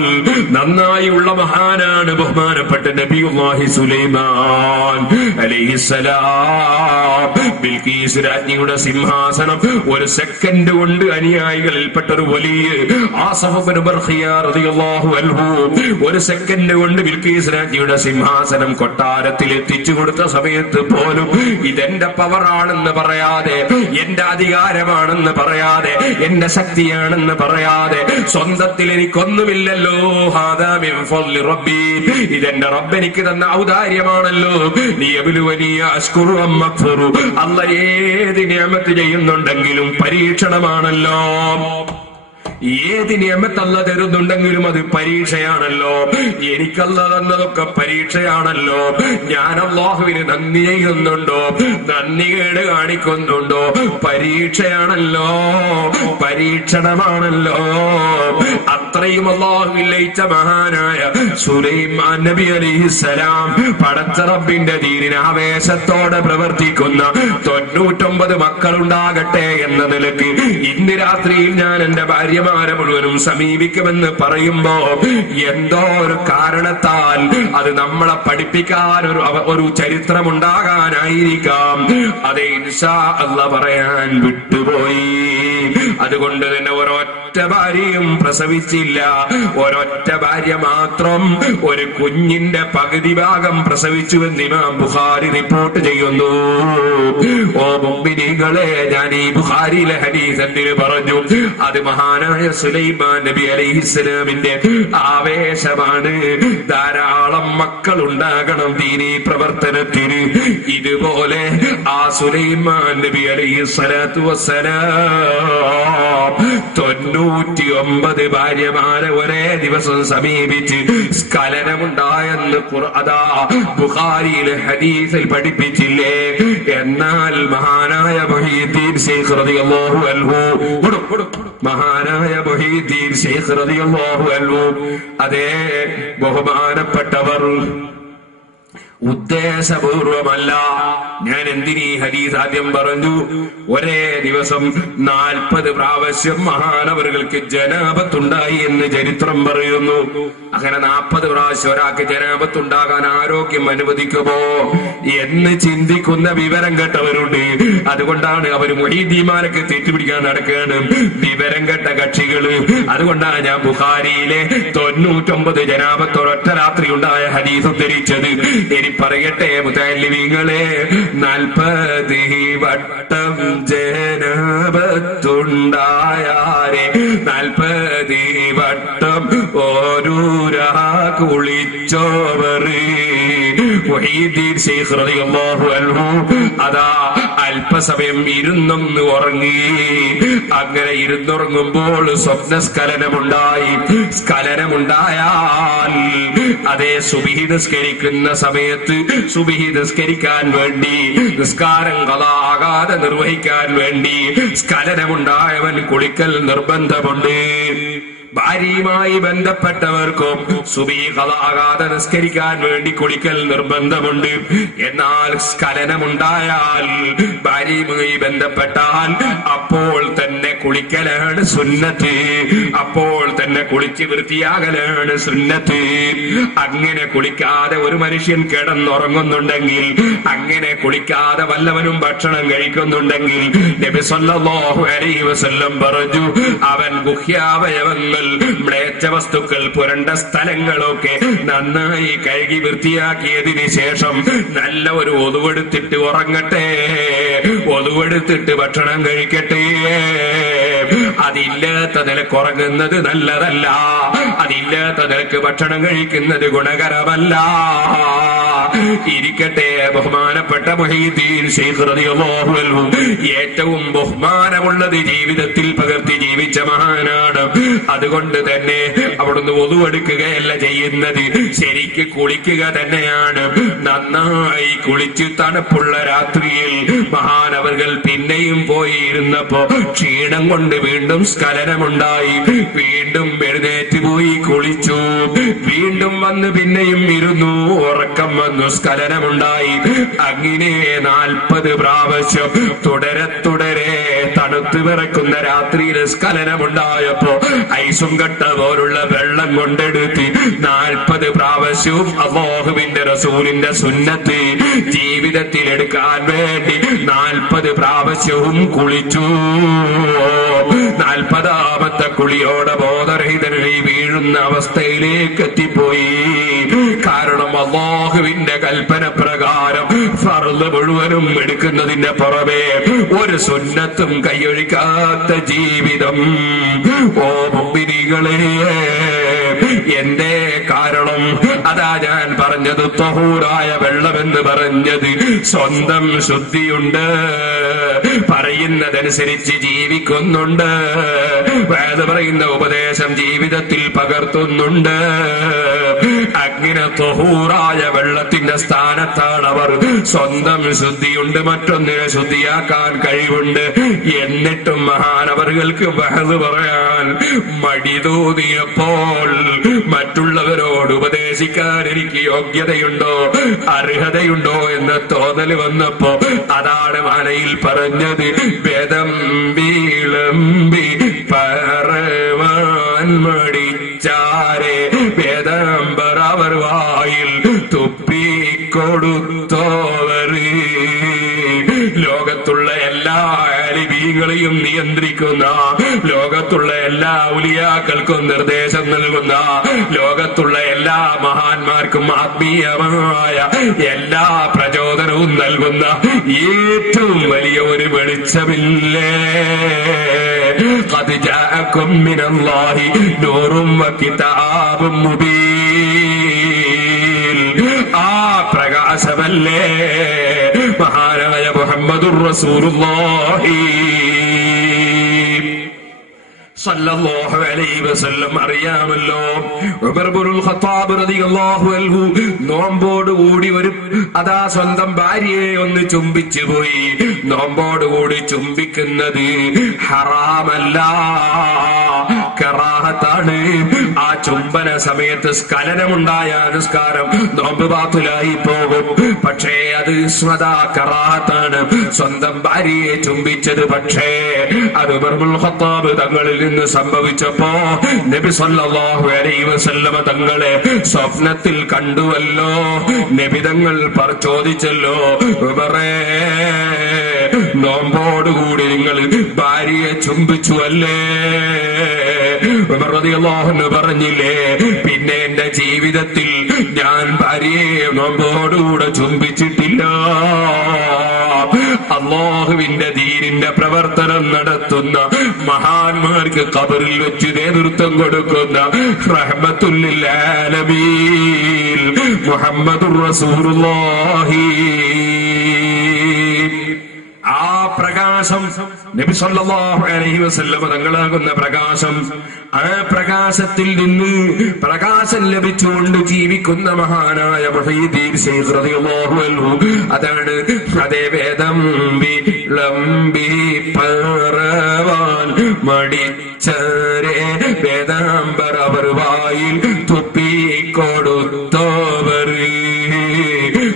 നന്നായി ഉള്ള മഹാനാണ് ബഹുമാനപ്പെട്ട നബിയുല്ലാഹി സുലൈമാൻ അലൈഹിസ്സലാം. ബിൽഖീസ് രാജ്ഞിയുടെ സിംഹാസനം ഒരു സെക്കൻഡ് കൊണ്ട് അനുയായികളിൽപ്പെട്ട ഒരു വലിയ ആസഫ് ഇബ്നു ബർഖിയ റളിയല്ലാഹു അൻഹു ഒരു സെക്കൻഡ് കൊണ്ട് ബിൽഖീസ് രാജ്ഞിയുടെ സിംഹാസനം കൊട്ടാരത്തിൽ എത്തിച്ചു കൊടുത്ത സമയത്ത് പോലും ഇതെന്റെ പവറാണെന്ന് പറയാതെ, എന്റെ അധികാരമാണെന്ന് പറയാതെ, എന്റെ ശക്തിയാണെന്ന് പറയാതെ, സ്വന്തത്തിൽ എനിക്കൊന്നുമില്ലല്ലോ, ഹാദാ മിൻ ഫളി റബ്ബി, ഇതെന്റെ റബ്ബ് എനിക്ക് തന്ന ഔദാര്യമാണല്ലോ, ലിയബ്ലുവനി അശ്കുറു അം അക്ഫുറു, അല്ലാഹ് ഏത് നിഅമത്ത് ചെയ്യുന്നുണ്ടെങ്കിലും പരീക്ഷണമാണല്ലോ. ഏത് നിയമത്ത് അല്ലാഹ് തരുന്നുണ്ടെങ്കിലും അത് പരീക്ഷയാണല്ലോ. എനിക്കല്ലാഹ് തന്നതൊക്കെ പരീക്ഷയാണല്ലോ. ഞാൻ അല്ലാഹുവിന് നന്ദി ചെയ്യുന്നുണ്ടോ, നന്ദികേട് കാണിക്കുന്നുണ്ടോ, പരീക്ഷയാണല്ലോ, പരീക്ഷണമാണല്ലോ. അത്രയും അല്ലാഹു വിലയിച്ച മഹാനായ സുലൈമാൻ നബി അലൈഹിസ്സലാം പടച്ച റബ്ബിന്റെ ദീനിന് ആവേശത്തോടെ പ്രവർത്തിക്കുന്ന 99 മക്കളുണ്ടാകട്ടെ എന്ന നിലയ്ക്ക് ഇന്ന് രാത്രിയിൽ ഞാൻ എന്റെ ഭാര്യമാരെ മുഴുവനും സമീപിക്കുമെന്ന് പറയുമ്പോ എന്തോ ഒരു കാരണത്താൽ അത് നമ്മളെ പഠിപ്പിക്കാൻ ഒരു ചരിത്രമുണ്ടാകാനായിരിക്കാം. അത് ഇൻഷാ അല്ലാഹ് പറയാൻ വിട്ടുപോയി. അതുകൊണ്ട് തന്നെ ഒരൊറ്റ ഭാര്യയും പ്രസവിച്ചില്ല. ഒരൊറ്റ ഭാര്യ മാത്രം ഒരു കുഞ്ഞിന്റെ പകുതി ഭാഗം പ്രസവിച്ചുവെന്ന് ഇമാം ബുഖാരി റിപ്പോർട്ട് ചെയ്യുന്നു. ഓ മുഅ്മിനീങ്ങളെ, ഞാൻ ഈ ബുഖാരിയിലെ ഹദീസ് എന്തിനു പറഞ്ഞു? അത് മഹാനായ സുലൈമാൻ നബി അലൈഹിസ്സലാമിന്റെ ആവേശമാണ്. ധാരാളം മക്കൾ ഉണ്ടാകണം ദീനീ പ്രവർത്തനത്തിന്. ഇതുപോലെ ആ സുലൈമാൻ നബി അലൈഹിസ്സലാത്തു വസ്സലാം 99 ഭാര്യമാരെ ഒരേ ദിവസം സമീപിച്ച് സ്ഖലനമുണ്ടായെന്ന് അതാ ബുഖാരിയിലെ ഹദീസിൽ പഠിപ്പിച്ചില്ലേ? എന്നാൽ മഹാനായ മുഹീദ്ദീൻ ശൈഖ് റളിയല്ലാഹു അൻഹു, മഹാനായ മുഹീദ്ദീൻ ശൈഖ് റളിയല്ലാഹു അൻഹു, അതേ ബഹുമാനപ്പെട്ടവർ ഉദ്ദേശപൂർവമല്ല. ഞാൻ എന്തിനീ ഹദീസ് ആദ്യം പറഞ്ഞു? ഒരേ ദിവസം 40 പ്രാവശ്യം മഹാനവറുകൾക്ക് ജനാബത്തുണ്ടായി എന്ന് ചരിത്രം പറയുന്നു. അങ്ങനെ 40 പ്രാവശ്യം ഒരാൾക്ക് ജനാബത്തുണ്ടാകാൻ ആരോഗ്യം അനുവദിക്കുമോ എന്ന് ചിന്തിക്കുന്ന വിവരം കേട്ടവരുണ്ട്. അതുകൊണ്ടാണ് അവർ മുഹീദ്ദീന്മാരൊക്കെ തെറ്റുപിടിക്കാൻ നടക്കുകയാണ്, വിവരം കേട്ട കക്ഷികള്. അതുകൊണ്ടാണ് ഞാൻ ബുഖാരിയിലെ 99 ജനാബത്ത് ഒരൊറ്റ രാത്രി ഉണ്ടായ ഹദീസ് ഉദ്ധരിച്ചത്. ഇനി പറയട്ടെ മുതല്ലിമീങ്ങളെ, 40 വട്ടം ജനാബത്തുണ്ടായാരെ 40 വട്ടം ഓരൂരാ കുളിച്ചോവറ് മുഹീദ്ദീൻ ശൈഖ് റളിയല്ലാഹു അൻഹു അതാ അല്പസമയം ഇരുന്നൊന്ന് ഉറങ്ങി. അങ്ങനെ ഇരുന്നുറങ്ങുമ്പോൾ സ്വപ്നസ്ഖലനമുണ്ടായി. സ്ഖലനമുണ്ടായാൽ അതേ സുബ്ഹി നിസ്കരിക്കുന്ന സമയത്ത് സുബ്ഹി നിസ്കരിക്കാൻ വേണ്ടി, നിസ്കാരം ഖളാആകാതെ നിർവഹിക്കാൻ വേണ്ടി സ്ഖലനമുണ്ടായവൻ കുളിക്കൽ നിർബന്ധമുണ്ട്. ഭാര്യയുമായി ബന്ധപ്പെട്ടവർക്കും സുബ്ഹി ഖളാആകാതെ നിസ്കരിക്കാൻ വേണ്ടി കുളിക്കൽ നിർബന്ധമുണ്ട്. എന്നാൽ സ്ഖലനമുണ്ടായാൽ, ഭാര്യയുമായി ബന്ധപ്പെട്ടാൽ അപ്പോൾ തന്നെ കുളിക്കലാണ് സുന്നത്ത്. അപ്പോൾ തന്നെ തന്നെ കുളിച്ച് വൃത്തിയാകലാണ് സുന്നത്ത്. അങ്ങനെ കുളിക്കാതെ ഒരു മനുഷ്യൻ കിടന്നുറങ്ങുന്നുണ്ടെങ്കിൽ, അങ്ങനെ കുളിക്കാതെ വല്ലവനും ഭക്ഷണം കഴിക്കുന്നുണ്ടെങ്കിൽ നബി സല്ലല്ലാഹു അലൈഹി വസല്ലം പറഞ്ഞു, അവൻ ഗുഹ്യാവയവങ്ങൾ, മ്ലേച്ഛ വസ്തുക്കൾ, പുരണ്ട സ്ഥലങ്ങളൊക്കെ നന്നായി കഴുകി വൃത്തിയാക്കിയതിന് ശേഷം നല്ല ഒരു ഒതുവെടുത്തിട്ട് ഉറങ്ങട്ടെ, ഒതുവെടുത്തിട്ട് ഭക്ഷണം കഴിക്കട്ടെ. അതില്ലാത്ത നിലക്ക് ഉറങ്ങുന്നത് നല്ലതല്ല, അതില്ലാത്ത നിലക്ക് ഭക്ഷണം കഴിക്കുന്നത് ഗുണകരമല്ല. ഇരിക്കട്ടെ, ബഹുമാനപ്പെട്ട മുഹയ്യിദ്ദീൻ ശൈഖ് റളിയല്ലാഹു അൻഹു ഏറ്റവും ബഹുമാനമുള്ളത് ജീവിതത്തിൽ പകർത്തി ജീവിച്ച മഹാനാണ്. അതുകൊണ്ട് തന്നെ അവിടുന്ന് ഒതുവെടുക്കുകയല്ല ചെയ്യുന്നത്, ശരിക്ക് കുളിക്കുക തന്നെയാണ്. നന്നായി കുളിച്ച് തണുപ്പുള്ള രാത്രിയിൽ മഹാനവറുകൾ പിന്നെയും പോയി ഇരുന്നപ്പോ ക്ഷീണം കൊണ്ട് വീണ്ടും സ്ഖലനമുണ്ടായി. വീണ്ടും എഴുന്നേറ്റ് പോയി കുളിച്ചു, വീണ്ടും വന്ന് പിന്നെയും ഇരുന്നു, ഉറക്കം വന്നു, സ്ഖലനമുണ്ടായി. അങ്ങനെ 40 പ്രാവശ്യം തുടരെ തണുത്ത് വിറക്കുന്ന രാത്രിയിൽ സ്ഖലനമുണ്ടായപ്പോ ഐസും കട്ട പോലുള്ള വെള്ളം കൊണ്ടെടുത്ത് 40 പ്രാവശ്യവും അല്ലാഹുവിന്റെ റസൂലിന്റെ സുന്നത്ത് ജീവിതത്തിൽ എടുക്കാൻ വേണ്ടി 40 പ്രാവശ്യവും കുളിച്ചു. 40ാമത്തെ കുളിയോടെ ബോധരഹിതനായി വീഴുന്ന അവസ്ഥയിലേക്ക് എത്തിപ്പോയി. കാരണം അല്ലാഹുവിന്റെ കൽപ്പന പ്രകാരം ഫർള് മുഴുവനും എടുക്കുന്നതിന്റെ പുറമെ ഒരു സുന്നത്തും കൈയൊഴിക്കാത്ത ജീവിതം. ഓ മുഅ്മിനീങ്ങളെ, എന്തേ കാരണം? അതാ ഞാൻ പറഞ്ഞത്, തഹൂറായ വെള്ളമെന്ന് പറഞ്ഞത് സ്വന്തം ശുദ്ധിയുണ്ട്, പറയുന്നതനുസരിച്ച് ജീവിക്കുന്നുണ്ട്, വേദ പറയുന്ന ഉപദേശം ജീവിതത്തിൽ പകർത്തുന്നുണ്ട്. അങ്ങനെ തഹൂറായ വെള്ളത്തിന്റെ സ്ഥാനത്താണ് അവർ. സ്വന്തം ശുദ്ധിയുണ്ട്, മറ്റൊന്നിനെ ശുദ്ധിയാക്കാൻ കഴിവുണ്ട്. എന്നിട്ടും മഹാനവറുകൾക്ക് വഹദ് പറയാൻ മടി തോന്നിയപ്പോൾ, മറ്റുള്ളവരോട് ഉപദേശിക്കാൻ എനിക്ക് യോഗ്യതയുണ്ടോ അർഹതയുണ്ടോ എന്ന് തോന്നൽ വന്നപ്പോ, അതാണ് മനയിൽ പറഞ്ഞത്, വേദം വിളമ്പി പറവാൻ മടിച്ചാരെ വേദാംബർ അവർ വായിൽ തുപ്പിക്കൊടുത്തോവർ. ലോകത്തുള്ള എല്ലാ അലിബീങ്ങളെയും നിയന്ത്രിക്കുന്ന, ലോകത്തുള്ള എല്ലാ ഉലിയാക്കൾക്കും നിർദ്ദേശം നൽകുന്ന, ലോകത്തുള്ള എല്ലാ മഹാന്മാർക്കും ആത്മീയമായ എല്ലാ പ്രചോദനവും നൽകുന്ന ഏറ്റവും വലിയ ഒരു വെളിച്ചമില്ലേ? ഖദ് ജാഅകും മിനല്ലാഹി നൂറും വകിതാബും മുബീൻ. ആ പ്രകാശമല്ലേ മഹാനായ മുഹമ്മദുർ റസൂലുള്ളാഹി സല്ലല്ലാഹു അലൈഹി വസല്ലം. അറിയാമല്ലോ, ഉമർ ഇബ്നുൽ ഖത്താബ് റളിയല്ലാഹു അൻഹു നോമ്പോടുകൂടി അതാ സ്വന്തം ഭാര്യയെ ഒന്ന് ചുംബിച്ചു പോയി. നോമ്പോടുകൂടി ചുംബിക്കുന്നത് ഹറാമല്ല, കറാഹത്താണ്. ആ ചുംബന സമയത്ത് സ്ഖലനമുണ്ടായ നിസ്കാരം നോമ്പ് ബാത്തിലായി പോകും. പക്ഷേ അത് സ്വതാ കറാഹത്താണ്. സ്വന്തം ഭാര്യയെ ചുംബിച്ചത് പക്ഷേ അത് ഉമർ ഇബ്നുൽ ഖത്താബ് തങ്ങളിൽ നിന്ന് സംഭവിച്ചപ്പോ നബി സല്ലല്ലാഹു അലൈഹി വസല്ലമ തങ്ങളെ സ്വപ്നത്തിൽ കണ്ടുവല്ലോ. നബി തങ്ങൾ ചോദിച്ചല്ലോ, ഉമറേ, നോമ്പോടുകൂടി നിങ്ങൾ ഭാര്യയെ ചുംബിച്ചു അല്ലേ? ഉമർ റളിയല്ലാഹു അൻഹു പറഞ്ഞില്ലേ, പിന്നെ എന്റെ ജീവിതത്തിൽ ഞാൻ ഭാര്യയെ നോമ്പോടുകൂടെ ചുംബിച്ചിട്ടില്ല. അല്ലാഹുവിന്റെ ദീനിന്റെ പ്രവർത്തനം നടത്തുന്ന മഹാന്മാർക്ക് ഖബറിൽ വെച്ച് നേതൃത്വം കൊടുക്കുന്ന റഹ്മത്തുൽ ലിൽ ആലമീൻ മുഹമ്മദുർ റസൂലുള്ളാഹി. ആ പ്രകാശം നബി സല്ലല്ലാഹു അലൈഹി വസല്ലം തങ്ങളാകുന്ന പ്രകാശം, ആ പ്രകാശത്തിൽ നിന്ന് പ്രകാശം ലഭിച്ചുകൊണ്ട് ജീവിക്കുന്ന മഹാനായ മുഹയ്യിദ്ദീൻ ശൈഖ് റളിയല്ലാഹു അൻഹു, അതാണ് അതേ വേദം വിളമ്പി പറവാൻ മടിച്ചരെ വേദാംബർ അവർ വായിൽ തുപ്പിക്കൊടുത്തോവർ.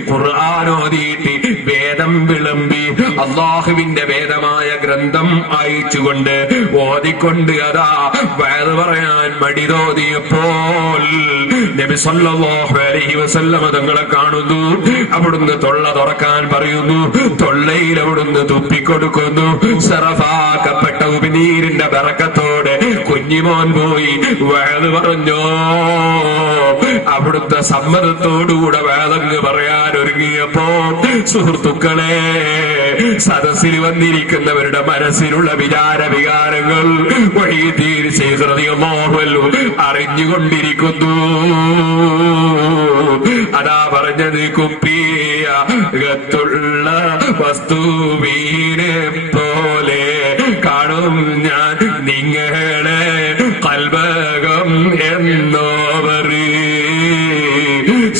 ഖുർആൻ ഓതിയിട്ട് വേദം വിളമ്പി, അള്ളാഹുവിന്റെ വേദമായ ഗ്രന്ഥം ദന്തം അയച്ചുകൊണ്ട് ഓതിക്കൊണ്ട് അതാ വഅദ് പറയാൻ മടി തോന്നിയപ്പോൾ നബി സല്ലല്ലാഹു അലൈഹി വസല്ലം തങ്ങളെ കാണുന്നു. അവിടുന്ന് തൊള്ള തുറക്കാൻ പറയുന്നു. തൊള്ളയിൽ അവിടുന്ന് തുപ്പിക്കൊടുക്കുന്നു. സറഫാക്കപ്പെട്ട ഉമിനീരിന്റെ ബറക്കത്തോടെ കുഞ്ഞിമോൻ പോയി വഅദ് പറഞ്ഞു. അവിടുത്തെ സമ്മതത്തോടുകൂടെ വഅദ് പറയാൻ ഒരുങ്ങിയപ്പോ സുഹൃത്തുക്കളെ, സദസ്സിൽ വന്നിരിക്കുന്നവരുടെ മനസ്സിലുള്ള വികാരങ്ങൾ വഹീദീൻ ശൈഖ് റളിയല്ലാഹു അൻഹു അറിഞ്ഞുകൊണ്ടിരിക്കുന്നു. അതാ പറഞ്ഞത്, കുപ്പിയകത്തുള്ള വസ്തുവിനെ പോലെ കാണും ഞാൻ നിങ്ങളെ ഖൽബകം എന്നോവർ.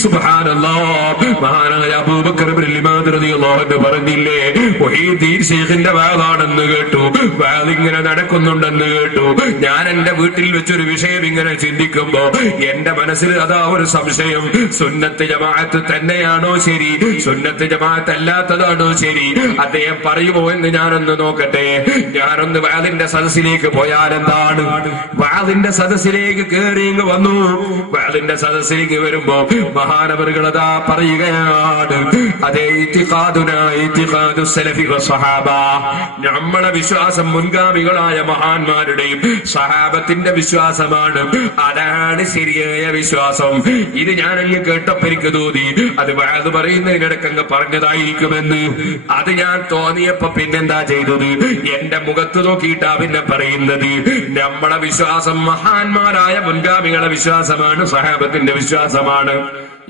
സുബ്ഹാനല്ലാഹ്. മഹാനായ അബൂബക്കർ ഇബ്നുൽ റളിയല്ലാഹു അൻഹു പറഞ്ഞില്ലേ, മുഹീദ്ദീൻ ശൈഖിന്റെ വാദാണെന്ന് കേട്ടു, വാദ് ഇങ്ങനെ നടക്കുന്നുണ്ടെന്ന് കേട്ടു. ഞാൻ എന്റെ വീട്ടിൽ വെച്ചൊരു വിഷയം ഇങ്ങനെ ചിന്തിക്കുമ്പോ എന്റെ മനസ്സിൽ അതാ ഒരു സംശയം, സുന്നത്ത് ജമാഅത്ത് തന്നെയാണോ ശരി, സുന്നത്ത് ജമാഅത്ത് അല്ലാത്തതാണോ ശരി, അദ്ദേഹം പറയുമോ എന്ന് ഞാനൊന്ന് നോക്കട്ടെ. ഞാനൊന്ന് വാദിന്റെ സദസ്സിലേക്ക് പോയാൽ എന്താണ്? വാദിന്റെ സദസ്സിലേക്ക് കയറി വന്നു. വാദിന്റെ സദസ്സിലേക്ക് വരുമ്പോ മഹാനവറുകൾ അതാ പറയുകയാണ്, അതേ ഇത്തിഖാദു സലഫി വസ്സഹാബ, നമ്മളെ വിശ്വാസം മുൻഗാമികളായ മഹാന്മാരുടെയും സഹാബത്തിന്റെ വിശ്വാസമാണ്, അതാണ് ശരിയായ വിശ്വാസം. ഇത് ഞാനങ്ങ് കേട്ടപ്പോ എനിക്ക് തോന്നി അത് വഅദ് പറയുന്നതിനിടക്കങ്ങ് പറഞ്ഞതായിരിക്കുമെന്ന്. അത് ഞാൻ തോന്നിയപ്പോ പിന്നെന്താ ചെയ്തത്, എന്റെ മുഖത്ത് നോക്കിയിട്ടാ പിന്നെ പറയുന്നത്, നമ്മളെ വിശ്വാസം മഹാന്മാരായ മുൻഗാമികളെ വിശ്വാസമാണ്, സഹാബത്തിന്റെ വിശ്വാസമാണ്.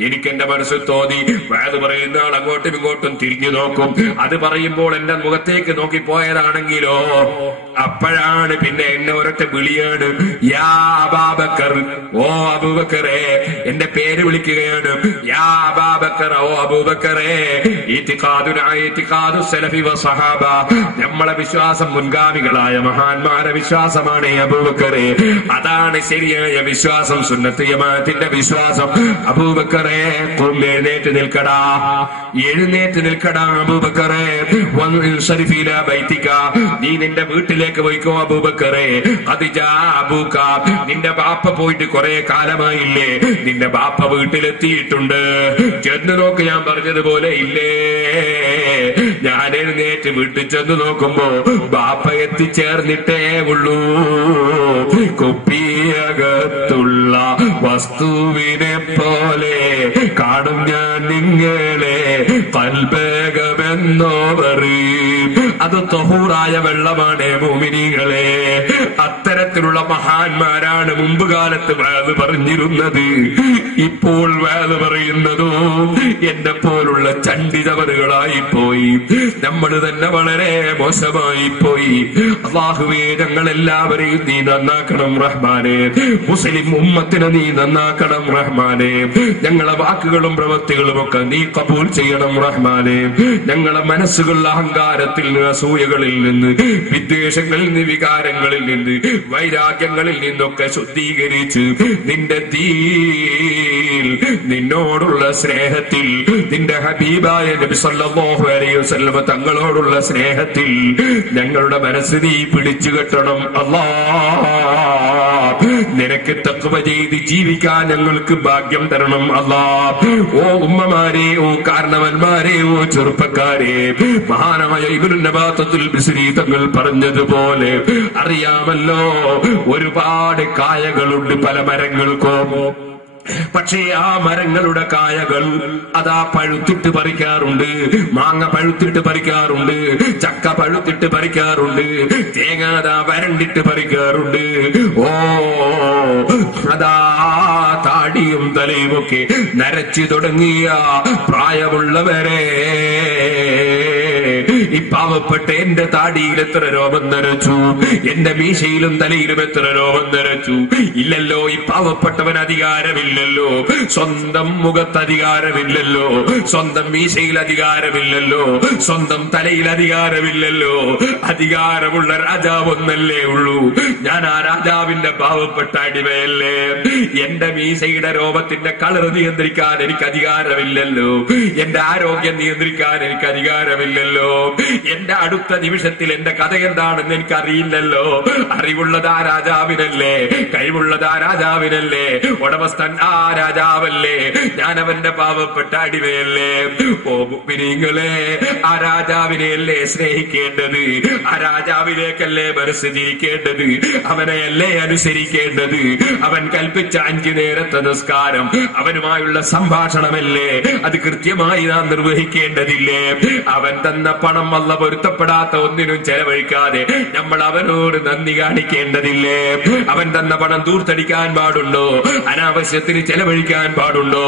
എനിക്ക് എന്റെ മനസ്സിൽ തോന്നി, വഅദ് പറയുന്ന ആൾ അങ്ങോട്ടും ഇങ്ങോട്ടും തിരിഞ്ഞു നോക്കും. അത് പറയുമ്പോൾ എന്റെ മുഖത്തേക്ക് നോക്കിപ്പോയതാണെങ്കിലോ, അപ്പോഴാണ് പിന്നെ എന്നെ ഒരൊറ്റ വിളിയാണ്, യാ അബൂബക്കർ, ഓ അബൂബക്കറേ, എന്റെ പേര് വിളിക്കുകയാണ്. യാ അബൂബക്കർ, ഓ അബൂബക്കറേ, ഇത്തിഖാദു സലഫി വസ്സഹാബ, നമ്മളെ വിശ്വാസം മുൻഗാമികളായ മഹാന്മാരെ വിശ്വാസമാണ് അബൂബക്കറേ, അതാണ് ശരിയായ വിശ്വാസം, സുന്നത്ത് ജമാഅത്തിന്റെ വിശ്വാസം. അബൂബക്കർ എഴുന്നേറ്റ് നിൽക്കടാ, എഴുന്നേറ്റ് നിൽക്കടാ അബൂബക്കറേ, നീ നിന്റെ വീട്ടിലേക്ക് പോയിക്കോ അബൂബക്കറേ. അബൂക, നിന്റെ ബാപ്പ പോയിട്ട് കുറെ കാലമായില്ലേ, നിന്റെ ബാപ്പ വീട്ടിലെത്തിയിട്ടുണ്ട്, ചെന്ന് നോക്ക്. ഞാൻ പറഞ്ഞതുപോലെ ഇല്ലേ, ഞാൻ എഴുന്നേറ്റ് വീട്ടിൽ ചെന്ന് നോക്കുമ്പോ ബാപ്പ എത്തിച്ചേർന്നിട്ടേ ഉള്ളൂ. കുപ്പിയകത്തുള്ള വസ്തുവിനെ പോലെ കാണും ഞാൻ നിങ്ങളെ ഖൽബകമെന്നോ പറയും. അത് തഹൂറായ വെള്ളമാണ് മുഅ്മിനീങ്ങളെ. അത്തരത്തിലുള്ള മഹാന്മാരാണ് മുമ്പ് കാലത്ത് വഅദ് പറഞ്ഞിരുന്നത്. ഇപ്പോൾ വഅദ് പറയുന്നതോ എന്നെ പോലുള്ള ചണ്ഡിതവറുകളായി പോയി. നമ്മൾ തന്നെ വളരെ മോശമായി പോയി. അല്ലാഹുവേ, ഞങ്ങൾ എല്ലാവരെയും നീ നന്നാക്കണം റഹ്മാനെ. മുസ്ലിം ഉമ്മത്തിനെ നീ നന്നാക്കണം റഹ്മാനെ. ഞങ്ങളെ വാക്കുകളും പ്രവൃത്തികളും ഒക്കെ നീ കബൂൽ ചെയ്യണം റഹ്മാനെ. ഞങ്ങളെ മനസ്സുകളുടെ അഹങ്കാരത്തിൽ നിന്ന്, അസൂയകളിൽ നിന്ന്, വിദ്വേഷങ്ങളിൽ നിന്ന്, വികാരങ്ങളിൽ നിന്ന്, വൈരാഗ്യങ്ങളിൽ നിന്നൊക്കെ ശുദ്ധീകരിച്ച് നിന്റെ ദീൻ, നിന്നോടുള്ള സ്നേഹത്തിൽ, നിന്റെ ഹബീബായ നബി സല്ലല്ലാഹു അലൈഹി വസല്ലം തങ്ങളോടുള്ള സ്നേഹത്തിൽ ഞങ്ങളുടെ മനസ്സ് നീ പിടിച്ചു കെട്ടണം അല്ലാഹ്. നിനക്ക് തഖ്വ ചെയ്ത് ജീവിക്കാൻ ഞങ്ങൾക്ക് ഭാഗ്യം തരണം അല്ലാഹ്. ഓ ഉമ്മമാരെ, ഓ കാരണവന്മാരെ, ഓ ചെറുപ്പക്കാരെ, മഹാനായ ഇബ്നു നബാത്തുൽ ബിസ്രി തങ്ങൾ പറഞ്ഞതുപോലെ അറിയാമല്ലോ, ഒരുപാട് കായകളുണ്ട് പല മരങ്ങൾക്കും. പക്ഷേ ആ മരങ്ങളുടെ കായകൾ അതാ പഴുത്തിട്ട് പറിക്കാറുണ്ട്, മാങ്ങ പഴുത്തിട്ട് പറിക്കാറുണ്ട്, ചക്ക പഴുത്തിട്ട് പറിക്കാറുണ്ട്, തേങ്ങ അതാ വരണ്ടിട്ട് പറിക്കാറുണ്ട്. ഓ അതാ താടിയും തലയുമൊക്കെ നരച്ചു തുടങ്ങിയ പ്രായമുള്ളവരെ, ഈ പാവപ്പെട്ട എന്റെ താടിയിൽ എത്ര രോമം നരച്ചു, എന്റെ മീശയിലും തലയിലും എത്ര രോമം നരച്ചു. ഇല്ലല്ലോ, ഈ പാവപ്പെട്ടവൻ അധികാരമില്ലല്ലോ, സ്വന്തം മുഖത്ത് അധികാരമില്ലല്ലോ, സ്വന്തം മീശയിൽ അധികാരമില്ലല്ലോ, സ്വന്തം തലയിൽ അധികാരമില്ലല്ലോ. അധികാരമുള്ള രാജാവ് ഒന്നല്ലേ ഉള്ളൂ. ഞാൻ ആ രാജാവിന്റെ പാവപ്പെട്ട അടിമയല്ലേ. എന്റെ മീശയുടെ രോമത്തിന്റെ കളർ നിയന്ത്രിക്കാൻ എനിക്ക് അധികാരമില്ലല്ലോ, എന്റെ ആരോഗ്യം നിയന്ത്രിക്കാൻ എനിക്ക് അധികാരമില്ലല്ലോ, എന്റെ അടുത്ത നിമിഷത്തിൽ എന്റെ കഥ എന്താണെന്ന് എനിക്കറിയില്ലല്ലോ. അറിവുള്ളത് ആ രാജാവിനല്ലേ, കഴിവുള്ളത് ആ രാജാവിനല്ലേ, ഉടമസ്ഥൻ ആ രാജാവല്ലേ, ഞാൻ അവന്റെ പാവപ്പെട്ട അടിമയല്ലേ. ഓ മുഅ്മിനീങ്ങളെ, ആ രാജാവിനെയല്ലേ സ്നേഹിക്കേണ്ടത്, ആ രാജാവിലേക്കല്ലേ മനസ്സ് തിരിക്കേണ്ടത്, അവനെയല്ലേ അനുസരിക്കേണ്ടത്. അവൻ കൽപ്പിച്ച 5 നേരത്തെ നിസ്കാരം, അവനുമായുള്ള സംഭാഷണമല്ലേ, അത് കൃത്യമായി നാം നിർവഹിക്കേണ്ടതില്ലേ. അവൻ തന്ന പണം അല്ല പൊരുത്തപ്പെടാത്ത ഒന്നിനും ചെലവഴിക്കാതെ നമ്മൾ അവനോട് നന്ദി കാണിക്കേണ്ടതില്ലേ. അവൻ തന്ന പണം ദൂർത്തടിക്കാൻ പാടുണ്ടോ? അനാവശ്യത്തിന് ചെലവഴിക്കാൻ പാടുണ്ടോ?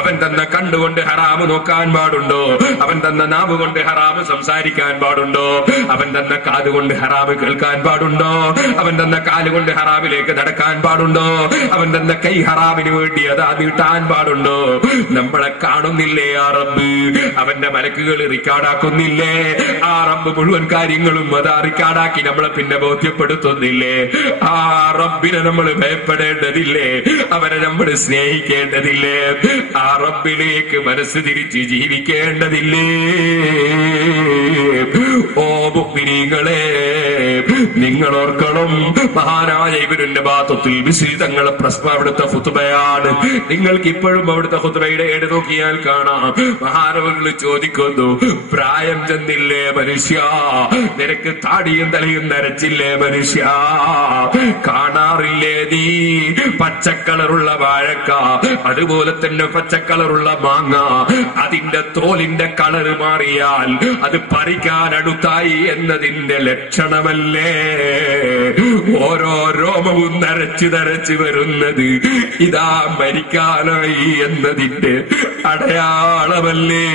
അവൻ തന്ന കണ്ണുകൊണ്ട് ഹറാമ് നോക്കാൻ പാടുണ്ടോ? അവൻ തന്ന നാവ് കൊണ്ട് ഹറാമ് സംസാരിക്കാൻ പാടുണ്ടോ? അവൻ തന്ന കാതുകൊണ്ട് ഹറാമ് കേൾക്കാൻ പാടുണ്ടോ? അവൻ തന്ന കാലുകൊണ്ട് ഹറാമിലേക്ക് നടക്കാൻ പാടുണ്ടോ? അവൻ തന്ന കൈ ഹറാമിന് വേണ്ടി അതാ നീട്ടാൻ പാടുണ്ടോ? നമ്മളെ കാണുന്നില്ലേ ആ റബ്ബ്? അവന്റെ മലക്കുകൾ റിക്കാർഡാക്കുന്നില്ലേ? ആ റബ്ബ് മുഴുവൻ കാര്യങ്ങളും അതാ റിക്കാർഡാക്കി നമ്മളെ പിന്നെ ബോധ്യപ്പെടുത്തുന്നില്ലേ? ആ റബ്ബിനെ നമ്മൾ ഭയപ്പെടേണ്ടതില്ലേ? അവനെ നമ്മൾ സ്നേഹിക്കേണ്ടതില്ലേ? ആ റബ്ബിലേക്ക് മനസ്സ് തിരിച്ച് ജീവിക്കേണ്ടതില്ലേ? ഓ മുഅ്മിനീങ്ങളെ, നിങ്ങൾ ഓർക്കണം, മഹാനായ ഇബ്നു നബാത്തുൽ ബിസ്രി തങ്ങളെ അവിടുത്തെ ഖുതുബയാണ്. നിങ്ങൾക്ക് ഇപ്പോഴും അവിടുത്തെ ഖുതുബയുടെ ഏട് നോക്കിയാൽ കാണാം. മഹാനവറുകൾ ചോദിക്കുന്നു, പ്രായം ചെന്നില്ലേ മനുഷ്യ? നിനക്ക് താടിയും തലയും നരച്ചില്ലേ മനുഷ്യ? കാണാറില്ലേ നീ പച്ചക്കളറുള്ള വാഴക്ക, അതുപോലെ തന്നെ പച്ചക്കളറുള്ള മാങ്ങ, അതിന്റെ തോലിന്റെ കളറ് മാറിയാൽ അത് പറിക്കാൻ അടുത്തായി എന്നതിന്റെ ലക്ഷണമല്ലേ? ഓരോ രോമവും നരച്ച് വരുന്നത് ഇതാ മരിക്കാനായി എന്നതിന്റെ അടയാളമല്ലേ?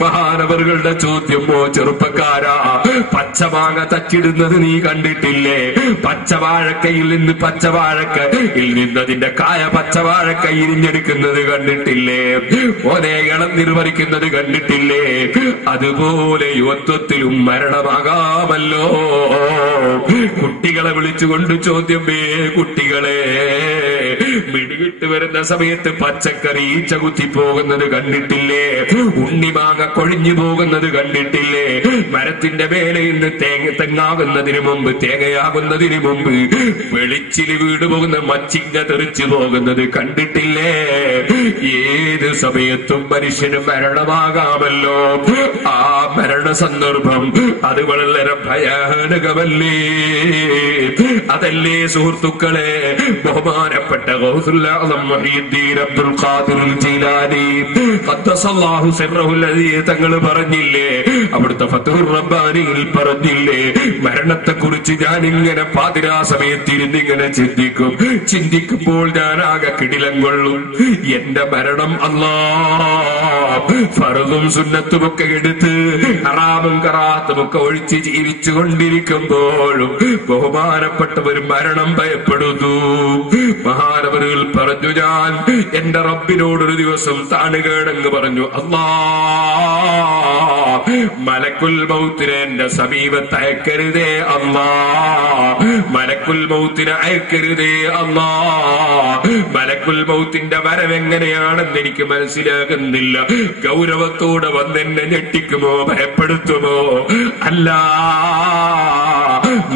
മഹാനവറുകളുടെ ചോദ്യമോ, ചെറുപ്പക്കാരാ, പച്ചമാങ്ങ തച്ചിടുന്നത് നീ കണ്ടിട്ടില്ലേ? പച്ചവാഴക്കയിൽ നിന്ന് പച്ചവാഴക്കയിൽ നിന്ന് അതിന്റെ കായ പച്ചവാഴക്ക ഇരിഞ്ഞെടുക്കുന്നത് കണ്ടിട്ടില്ലേ? ഓനെ ഇളം നിർവഹിക്കുന്നത് കണ്ടിട്ടില്ലേ? അതുപോലെ യുവത്വത്തിലും മരണമാകാമല്ലോ. കുട്ടികളെ വിളിച്ചുകൊണ്ട് ചോദ്യമേ, കുട്ടികളെ, മിടികിട്ട് വരുന്ന സമയത്ത് പച്ചക്കറി ഈച്ച കുത്തി പോകുന്നത് കണ്ടിട്ടില്ലേ? ഉണ്ണിമാങ്ങ കൊഴിഞ്ഞു പോകുന്നത് കണ്ടിട്ടില്ലേ? മരത്തിന്റെ മേലെ നിന്ന് തെങ്ങാകുന്നതിന് മുമ്പ്, തേങ്ങയാകുന്നതിന് മുമ്പ് വെളിച്ചില് വീട് പോകുന്ന മച്ചിങ്ങ തെറിച്ചു പോകുന്നത് കണ്ടിട്ടില്ലേ? ഏത് സമയത്തും മനുഷ്യന് മരണമാകാമല്ലോ. ആ മരണ സന്ദർഭം അത് വളരെ ഭയാനകമല്ലേ? അതല്ലേ സുഹൃത്തുക്കളെ, ബഹുമാനപ്പെട്ട ഗൗസുൽ ആസം മുഹീദ്ദീൻ അബ്ദുൽ ഖാദിർ ജീലാനി ഖദ്ദസല്ലാഹു സിർറഹുൽ അസീസ് തങ്ങൾ പറഞ്ഞില്ലേ, അവിടുത്തെ ഫത്ഹുർ റബ്ബാനിയിൽ പറഞ്ഞില്ലേ, മരണത്തെ കുറിച്ച് ഞാൻ ഇങ്ങനെ പാതിരാ സമയത്തിരുന്നിങ്ങനെ ചിന്തിക്കുമ്പോൾ ഞാൻ ആകെ കിടിലം കൊള്ളും. എന്റെ മരണം അല്ലാഹ് ഫർദും സുന്നത്തുമൊക്കെ എടുത്ത് ഹറാമും കറാത്തുമൊക്കെ ഒഴിച്ച് ജീവിച്ചു കൊണ്ടിരിക്കുമ്പോഴും ബഹുമാനപ്പെട്ടവർ മരണം ഭയപ്പെടുന്നു. മഹാനവറുകൾ പറഞ്ഞു, ഞാൻ എന്റെ റബ്ബിനോടൊരു ദിവസം താണുകേടെന്ന് പറഞ്ഞു, അല്ലാഹ് മലക്കുൽ മൗത്തിനെ എന്റെ സമീപത്ത് അയക്കരുതേ അല്ലാഹ്, മലക്കുൽ മൗത്തിനെ അയക്കരുതേ അല്ലാഹ്. മലക്കുൽ മൗത്തിന്റെ വരവെങ്ങനെയാണെന്ന് എനിക്ക് മനസ്സിലാകുന്നില്ല. ഗൗരവത്തോടെ വന്നെന്നെ ഞെട്ടിക്കുമോ, ഭയപ്പെടുത്തുമോ? അല്ല,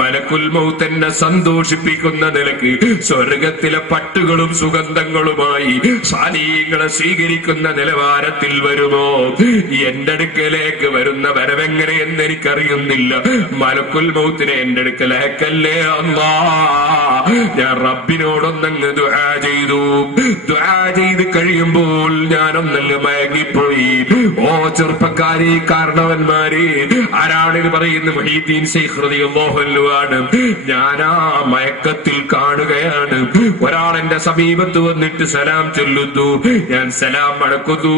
മലക്കുൽ മൗത്ത് എന്നെ സന്തോഷിപ്പിക്കുന്ന നിലയ്ക്ക് സ്വർഗത്തിലെ പട്ടുകളും സുഗന്ധങ്ങളുമായി സാലീങ്ങളെ സ്വീകരിക്കുന്ന നിലവാരത്തിൽ വരുമോ? എന്റെ അടുക്കലേക്ക് വരുന്ന വരവെങ്ങനെയെന്ന് എനിക്കറിയുന്നില്ല. മലക്കുൽ മൗത്തിനെ എന്റെ അടുക്കലേക്കല്ലേ അല്ലാഹ്. ഞാൻ റബ്ബിനോടൊന്നങ്ങ് ദുആ ചെയ്തു. ദുആ ചെയ്ത് കഴിയുമ്പോൾ ഞാനൊന്നങ്ങ് മയങ്ങിപ്പോയി. ഓ ചെറുപ്പക്കാരി, കാരണവന്മാര്, ആരാണെന്ന് പറയുന്ന മുഹീദ്ദീൻ ശൈഖ് റളിയല്ലാഹു അൻഹു ആണ്. ഞാൻ ആ മയക്കത്തിൽ കാണുകയാണ്, ഒരാൾ എന്റെ സമീപത്ത് വന്നിട്ട് സലാം ചൊല്ലുന്നു. ഞാൻ സലാം മടക്കുന്നു.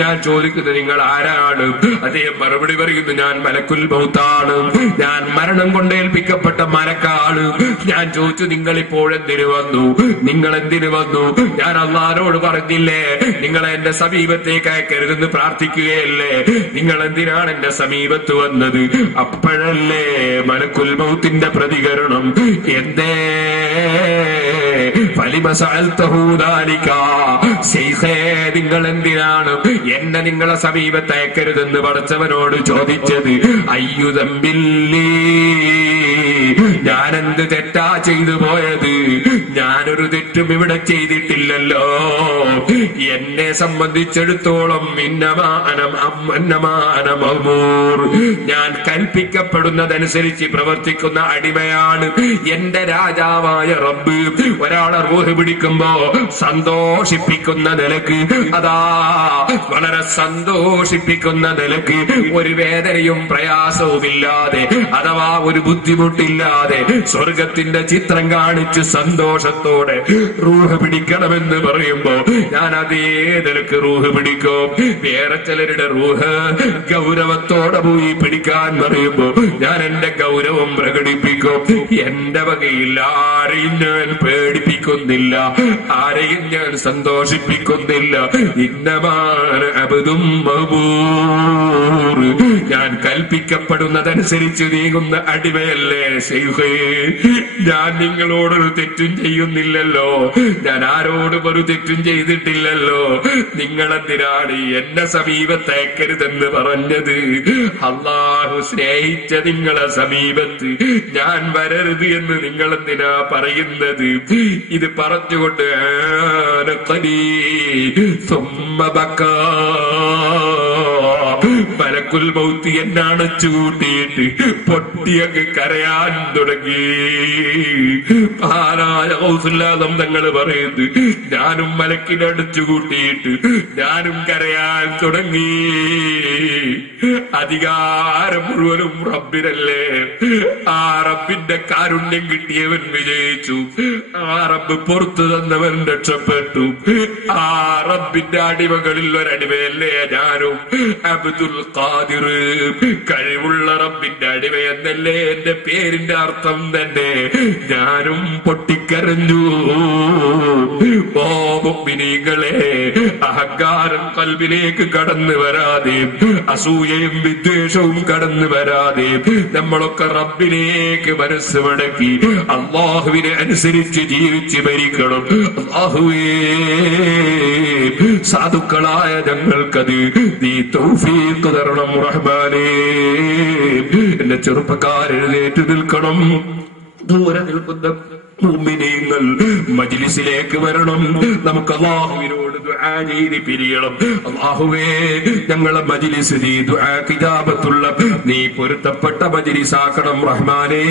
ഞാൻ ചോദിക്കുന്നു, നിങ്ങൾ ആരാണ്? അദ്ദേഹം മറുപടി പറയുന്നു, ഞാൻ മലക്കുൽ മൗത്താണ്, ഞാൻ മരണം കൊണ്ടേൽപ്പിക്കപ്പെട്ട മലക്കാണ്. ഞാൻ ചോദിച്ചു, നിങ്ങൾ ഇപ്പോഴെന്തിനു വന്നു? നിങ്ങൾ എന്തിനു വന്നു? ഞാൻ അല്ലാഹുവോട് പറഞ്ഞില്ലേ നിങ്ങളെ എന്റെ സമീപത്തേക്ക് അയക്കരുതെന്ന് പ്രാർത്ഥിക്കുകയല്ലേ? നിങ്ങൾ എന്തിനാണ് എന്റെ സമീപത്ത് വന്നത്? അപ്പോഴല്ലേ മലക്കുൽ മൗത്തിന്റെ പ്രതികരണം, എന്തേ ഫലിമ സഅൽതഹു ദാലിക, ശൈഖേ നിങ്ങൾ എന്തിനാണ് എന്നെ നിങ്ങളെ സമീപത്ത് അയക്കരുതെന്ന് പടച്ചവനോട് ചോദിച്ചത്? അയ്യു ദംബില്ലി, ഞാനെന്ത് തെറ്റാ ചെയ്തു പോയത്? ഞാനൊരു തെറ്റും ഇവിടെ ചെയ്തിട്ടില്ലല്ലോ. എന്നെ സംബന്ധിച്ചിടത്തോളം ഞാൻ കൽപ്പിക്കപ്പെടുന്നതനുസരിച്ച് പ്രവർത്തിക്കുന്ന അടിമയാണ് എന്റെ രാജാവായ റബ്ബ്. ഒരാളെ റൂഹ് പിടിക്കുമ്പോ സന്തോഷിപ്പിക്കുന്ന നിലക്ക്, അതാ വളരെ സന്തോഷിപ്പിക്കുന്ന നിലക്ക്, ഒരു വേദനയും പ്രയാസവുമില്ലാതെ, അഥവാ ഒരു ബുദ്ധിമുട്ടില്ലാതെ സ്വർഗത്തിന്റെ ചിത്രം കാണിച്ച് സന്തോഷത്തോടെ റൂഹ് പിടിക്കണമെന്ന് പറയുമ്പോ ഞാൻ അതേ നിലക്ക് റൂഹ് പിടിക്കും. വേറെ ചിലരുടെ റൂഹ് ഗൗരവത്തോടെ പോയി പിടിക്കാൻ പറയുമ്പോ ഞാൻ എന്റെ ഗൗരവം പ്രകടിപ്പിക്കും. എന്റെ വകയിൽ ആരെയും ഞാൻ പേടിപ്പിക്കുന്നില്ല, ആരെയും ഞാൻ സന്തോഷിപ്പിക്കുന്നില്ല. ഇന്നമാണ് അബ്ദും മഅ്മൂർ, ഞാൻ കൽപ്പിക്കപ്പെടുന്നതനുസരിച്ച് നീങ്ങുന്ന അടിമയല്ലേ ശൈഖേ. ഞാൻ നിങ്ങളോടൊരു തെറ്റും ചെയ്യുന്നില്ലല്ലോ, ഞാൻ ആരോടും ഒരു തെറ്റും ചെയ്തിട്ടില്ലല്ലോ. നിങ്ങളെന്തിനാണ് എന്നെ സമീപത്തേക്കരുതെന്ന് പറഞ്ഞത്? അല്ലാഹു സ്നേഹിച്ച നിങ്ങളെ സമീപത്ത് ഞാൻ വരരുത് എന്ന് നിങ്ങളെന്തിനാ പറയുന്നത്? ഇത് പറഞ്ഞുകൊണ്ട് മലക്കുൽ മൗത്ത് എന്നാണ് ചൂണ്ടിയിട്ട് പൊട്ടിയങ്ങ് കരയാൻ തുടങ്ങി. തങ്ങൾ പറയുന്നു, ഞാനും മലക്കിനെ അടിച്ചു കൂട്ടിയിട്ട് ഞാനും കരയാൻ തുടങ്ങി. അധികാരം മുഴുവനും റബ്ബിനല്ലേ. ആ റബ്ബിന്റെ കാരുണ്യം കിട്ടിയവൻ വിജയിച്ചു, ആ റബ്ബ് പുറത്തു തന്നവൻ രക്ഷപ്പെട്ടു. ആ റബ്ബിന്റെ അടിമകളിൽ ഒരടിമയല്ലേ ഞാനും. അബ്ദുൽ ഖാദിർ, കഴിവുള്ള റബ്ബിന്റെ അടിമ എന്നല്ലേ എന്റെ പേരിന്റെ അർത്ഥം തന്നെ. ഞാനും പൊട്ടിക്കരഞ്ഞു. ഓ മുഅ്മിനീങ്ങളെ, അഹങ്കാരം കൽബിലേക്ക് കടന്നു വരാതെ, അസൂയയും വിദ്വേഷവും കടന്നു വരാതെ നമ്മളൊക്കെ റബ്ബിലേക്ക് മനസ്സ് മടക്കി അല്ലാഹുവിനെ അനുസരിച്ച് ജീവിച്ച് മരിക്കണം. അല്ലാഹുവേ, സാധുക്കളായ ഞങ്ങൾക്കത് നീ തൗഫീഖ് തരണം റഹ്മാനേ. എന്റെ ചെറുപ്പക്കാരെഴുന്നേറ്റ് നിൽക്കണം. ദൂരെ നിൽക്കുന്ന മുഅ്മിനീങ്ങൾ മജ്ലിസിലേക്ക് വരണം. നമുക്ക് അല്ലാഹുവിനോട് ദുആ ചെയ്ത് പിരിയണം. അല്ലാഹുവേ, ഞങ്ങളെ മജ്ലിസ് നീ ദുആ കിതാബത്തുള്ള നീ പൊരുത്തപ്പെട്ട മജ്ലിസാക്കണം റഹ്മാനേ.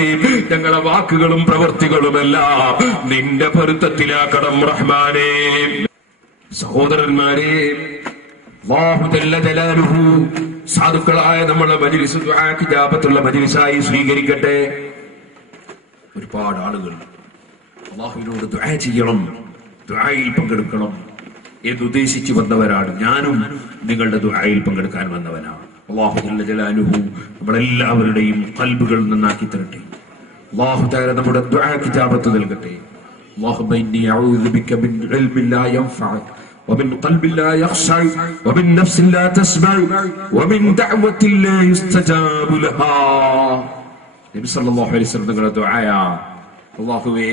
ഞങ്ങളെ വാക്കുകളും പ്രവൃത്തികളുമെല്ലാം നിന്റെ പൊരുത്തത്തിലാക്കണം റഹ്മാനേ. സഹോദരന്മാരെ, അല്ലാഹു ജല്ല ജലാലുഹു സാധുക്കളായ നമ്മളെ മജ്ലിസ് ദുആ കിതാബത്തുള്ള മജ്ലിസായി സ്വീകരിക്കട്ടെ. ഒരുപാട് ആളുകൾ അല്ലാഹുവിനോട് ദുആ ചെയ്യണം, ദുആയിൽ പങ്കെടുക്കണം എന്നുദ്ദേശിച്ച് വന്നവരാണ്. ഞാനും നിങ്ങളുടെ ദുആയിൽ പങ്കെടുക്കാൻ വന്നവനാണ്. അല്ലാഹു ജല്ല ജലാലുഹു നമ്മളെല്ലാവരുടെയും ഖൽബുകൾ നന്നാക്കി തരട്ടെ. അല്ലാഹു തആല നമ്മുടെ ദുആ കിതാബത്ത് നൽകട്ടെ. اللهم إني أعوذ بك من علم لا ينفع ومن قلب لا يخشع ومن نفس لا تسمع ومن دعوة لا يستجاب لها. നബി സല്ലല്ലാഹു അലൈഹി വസല്ലം തങ്ങളുടെ ദുആയാ, അല്ലാഹുവേ,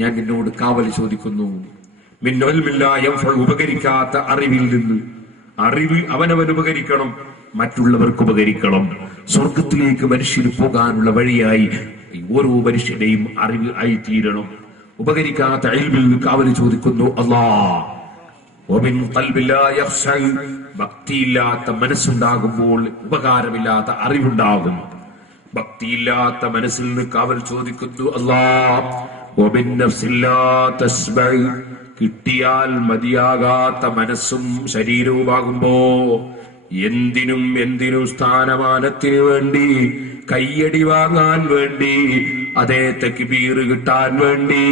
ഞാൻ നിന്നോട് കാവൽ ചോദിക്കുന്നു. മിൻ ഇൽമിൻ ലാ യൻഫഉ, ഉപകരിക്കാത്ത അറിവിൽ നിന്ന്. അറിവ് അവനവൻ ഉപകരിക്കണം, മറ്റുള്ളവർക്ക് ഉപകരിക്കണം. സ്വർഗത്തിലേക്ക് മനുഷ്യന് പോകാനുള്ള വഴിയായി ഓരോ മനുഷ്യനെയും അറിവ് ആയി തീരണം. ഉപകരിക്കാത്ത ഇൽമിൽ കാവൽ ചോദിക്കുന്നു അല്ലാഹ്. വമിൻ ഖൽബി ലാ യഖ്ശഅ, ഭക്തിയില്ലാത്ത മനസ്സുണ്ടാകുമ്പോൾ ഉപകാരമില്ലാത്ത അറിവുണ്ടാകും. ഭക്തിയില്ലാത്ത മനസ്സിൽ നിന്ന് കാവൽ ചോദിക്കുന്നു അല്ലാഹ്. വമിൻ നഫ്സിൻ ലാ തസ്മഅ, കിട്ടിയാൽ മതിയാകാത്ത മനസ്സും ശരീരവുമാകുമ്പോ എന്തിനും സ്ഥാനമാനത്തിന് വേണ്ടി, കയ്യടി വാങ്ങാൻ വേണ്ടി, അതേ തക്ബീർ കിട്ടാൻ വേണ്ടി,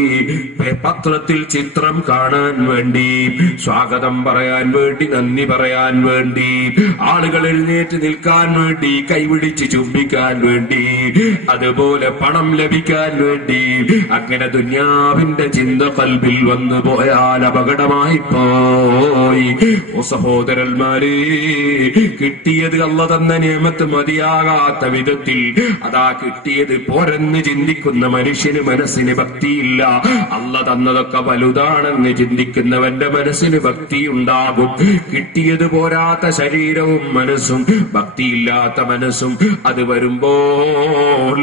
പത്രത്തിൽ ചിത്രം കാണാൻ വേണ്ടി, സ്വാഗതം പറയാൻ വേണ്ടി, നന്ദി പറയാൻ വേണ്ടി, ആളുകൾ എഴുന്നേറ്റ് നിൽക്കാൻ വേണ്ടി, കൈപിടിച്ച് ചുംബിക്കാൻ വേണ്ടി, അതുപോലെ പണം ലഭിക്കാൻ വേണ്ടി, അങ്ങനെ ദുനിയാവിന്റെ ചിന്ത ഖൽബിൽ വന്നു പോയാൽ അപകടമായി പോയി. ഓ സഹോദരന്മാരെ, കിട്ടിയത് അല്ലാഹു തന്ന നിഅമത്ത് മതിയാകാത്ത വിധത്തിൽ, അതാ കിട്ടിയത് പോരെന്ന് ചിന്ത ചിന്തിക്കുന്ന മനുഷ്യന് മനസ്സിന് ഭക്തിയില്ല. അല്ല തന്നതൊക്കെ വലുതാണെന്ന് ചിന്തിക്കുന്നവന്റെ മനസ്സിന് ഭക്തി ഉണ്ടാകും. കിട്ടിയത് പോരാത്ത ശരീരവും മനസ്സും ഭക്തിയില്ലാത്ത മനസ്സും അത് വരുമ്പോൾ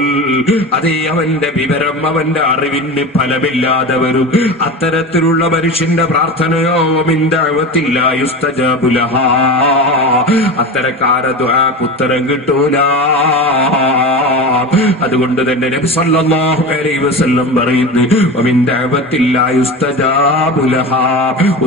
അതേ അവന്റെ വിവരം അവന്റെ അറിവിന് ഫലമില്ലാതെ വരും. അത്തരത്തിലുള്ള മനുഷ്യന്റെ പ്രാർത്ഥനയോ മിന്ദഅവത്തില്ല യുസ്തജാബു ലഹാ, അത്തരക്കാരെ ദുആക്ക് ഉത്തരം കിട്ടൂല. അതുകൊണ്ട് തന്നെ നബി സല്ലല്ലാഹു അലൈഹി വസല്ലം പറയുന്നു മിന്ദഅവത്തില്ല യുസ്തജാബു ലഹാ,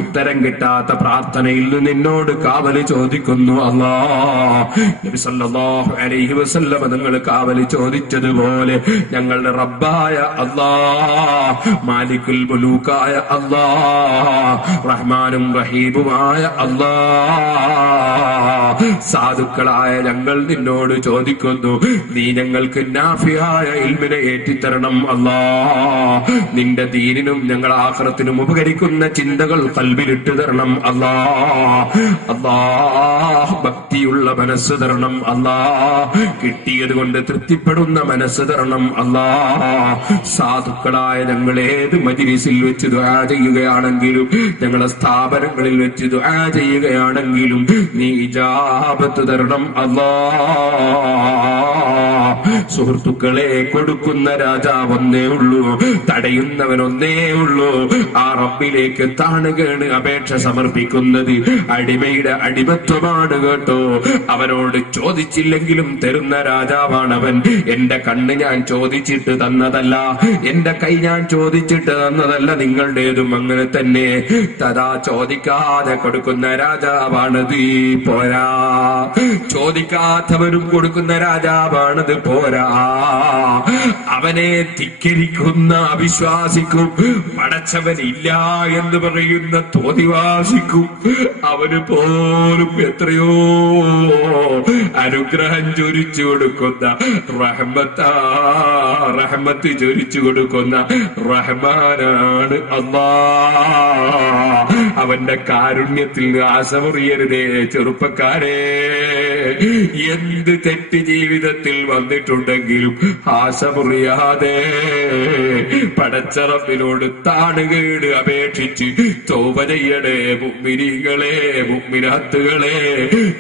ഉത്തരം കിട്ടാത്ത പ്രാർത്ഥനയിൽ നിന്ന് നിന്നോട് കാവല് ചോദിക്കുന്നു അല്ലാഹ്. നബി സല്ലല്ലാഹു അലൈഹി വസല്ലം നിങ്ങൾ കാവല് ചോദിച്ചതുപോലെ ഞങ്ങളുടെ റബ്ബായ അല്ലാഹ്, മാലിക്കുൽ മുലൂക്കായ അല്ലാഹ്, റഹ്മാനും റഹീമുമായ അല്ലാഹ്, സാധുക്കളായ ഞങ്ങൾ നിന്നോട് ചോദിക്കുന്നു, നീ ഞങ്ങൾക്ക് നാഫിയായ ഇൽമിനെ ഏറ്റിത്തരണം അല്ലാഹ്. നിന്റെ ദീനിനും ഞങ്ങൾ ആഖിറത്തിനും ഉപകരിക്കുന്ന ചിന്തകൾ ഖൽബിലിട്ട് തരണം അല്ലാഹ്. അല്ലാഹ് ഭക്തിയുള്ള മനസ്സ് തരണം അല്ലാഹ്. കിട്ടിയത് കൊണ്ട് തൃപ്തിപ്പെടുന്ന മനസ്സ് തരണം അല്ലാഹ്. സാധുക്കളായ ഞങ്ങൾ ഏത് മജ്‌ലിസിൽ വെച്ച് ദുആ ചെയ്യുകയാണെങ്കിലും ഞങ്ങളുടെ സ്ഥാപനങ്ങളിൽ വെച്ച് ദുആ ചെയ്യുകയാണെങ്കിലും നീ ഇജാബത്ത് തരണം അല്ലാഹ്. സുഹൃത്തുക്കളെ, കൊടുക്കുന്ന രാജാവ് ഒന്നേ ഉള്ളൂ, തടയുന്നവൻ ഒന്നേ ഉള്ളൂ. ആ റബ്ബിലേക്ക് താണുകയാണ് അപേക്ഷ സമർപ്പിക്കുന്നത്. അടിമയുടെ അടിമത്വമാണ് കേട്ടോ. അവനോട് ചോദിച്ചില്ലെങ്കിലും തരുന്ന രാജാവാണവൻ. എന്റെ കണ്ണ് ഞാൻ ചോദിച്ചിട്ട് തന്നതല്ല, എന്റെ കൈ ഞാൻ ചോദിച്ചിട്ട് തന്നതല്ല, നിങ്ങളുടേതും അങ്ങനെ തന്നെ. തഥാ ചോദിക്കാതെ കൊടുക്കുന്ന രാജാവാണത് പോരാ, ചോദിക്കാത്തവരും കൊടുക്കുന്ന രാജാവാണത് പോരാ. അവനെ ധിക്കരിക്കുന്ന അവിശ്വാസിക്കും പടച്ചവൻ ഇല്ല എന്ന് പറയുന്ന തോന്നിവാസിക്കും അവന് പോലും എത്രയോ അനുഗ്രഹം ചൊരിച്ചു കൊടുക്കുന്ന റഹ്മത്ത് ചൊരിച്ചു കൊടുക്കുന്ന റഹ്മാനാണ് അല്ലാഹ്. അവന്റെ കാരുണ്യത്തിൽ ആശമുറിയരുതേ ചെറുപ്പക്കാരെ. എന്ത് തെറ്റ് ജീവിതത്തിൽ വന്നിട്ടുണ്ടെങ്കിലും ആശമുറിയാതെ പടച്ചറപ്പിനോട് താണുകേട് അപേക്ഷിച്ച് തൗബ ചെയ്യണേ മുഅ്മിനീങ്ങളെ, മുഅ്മിനാത്തുകളെ.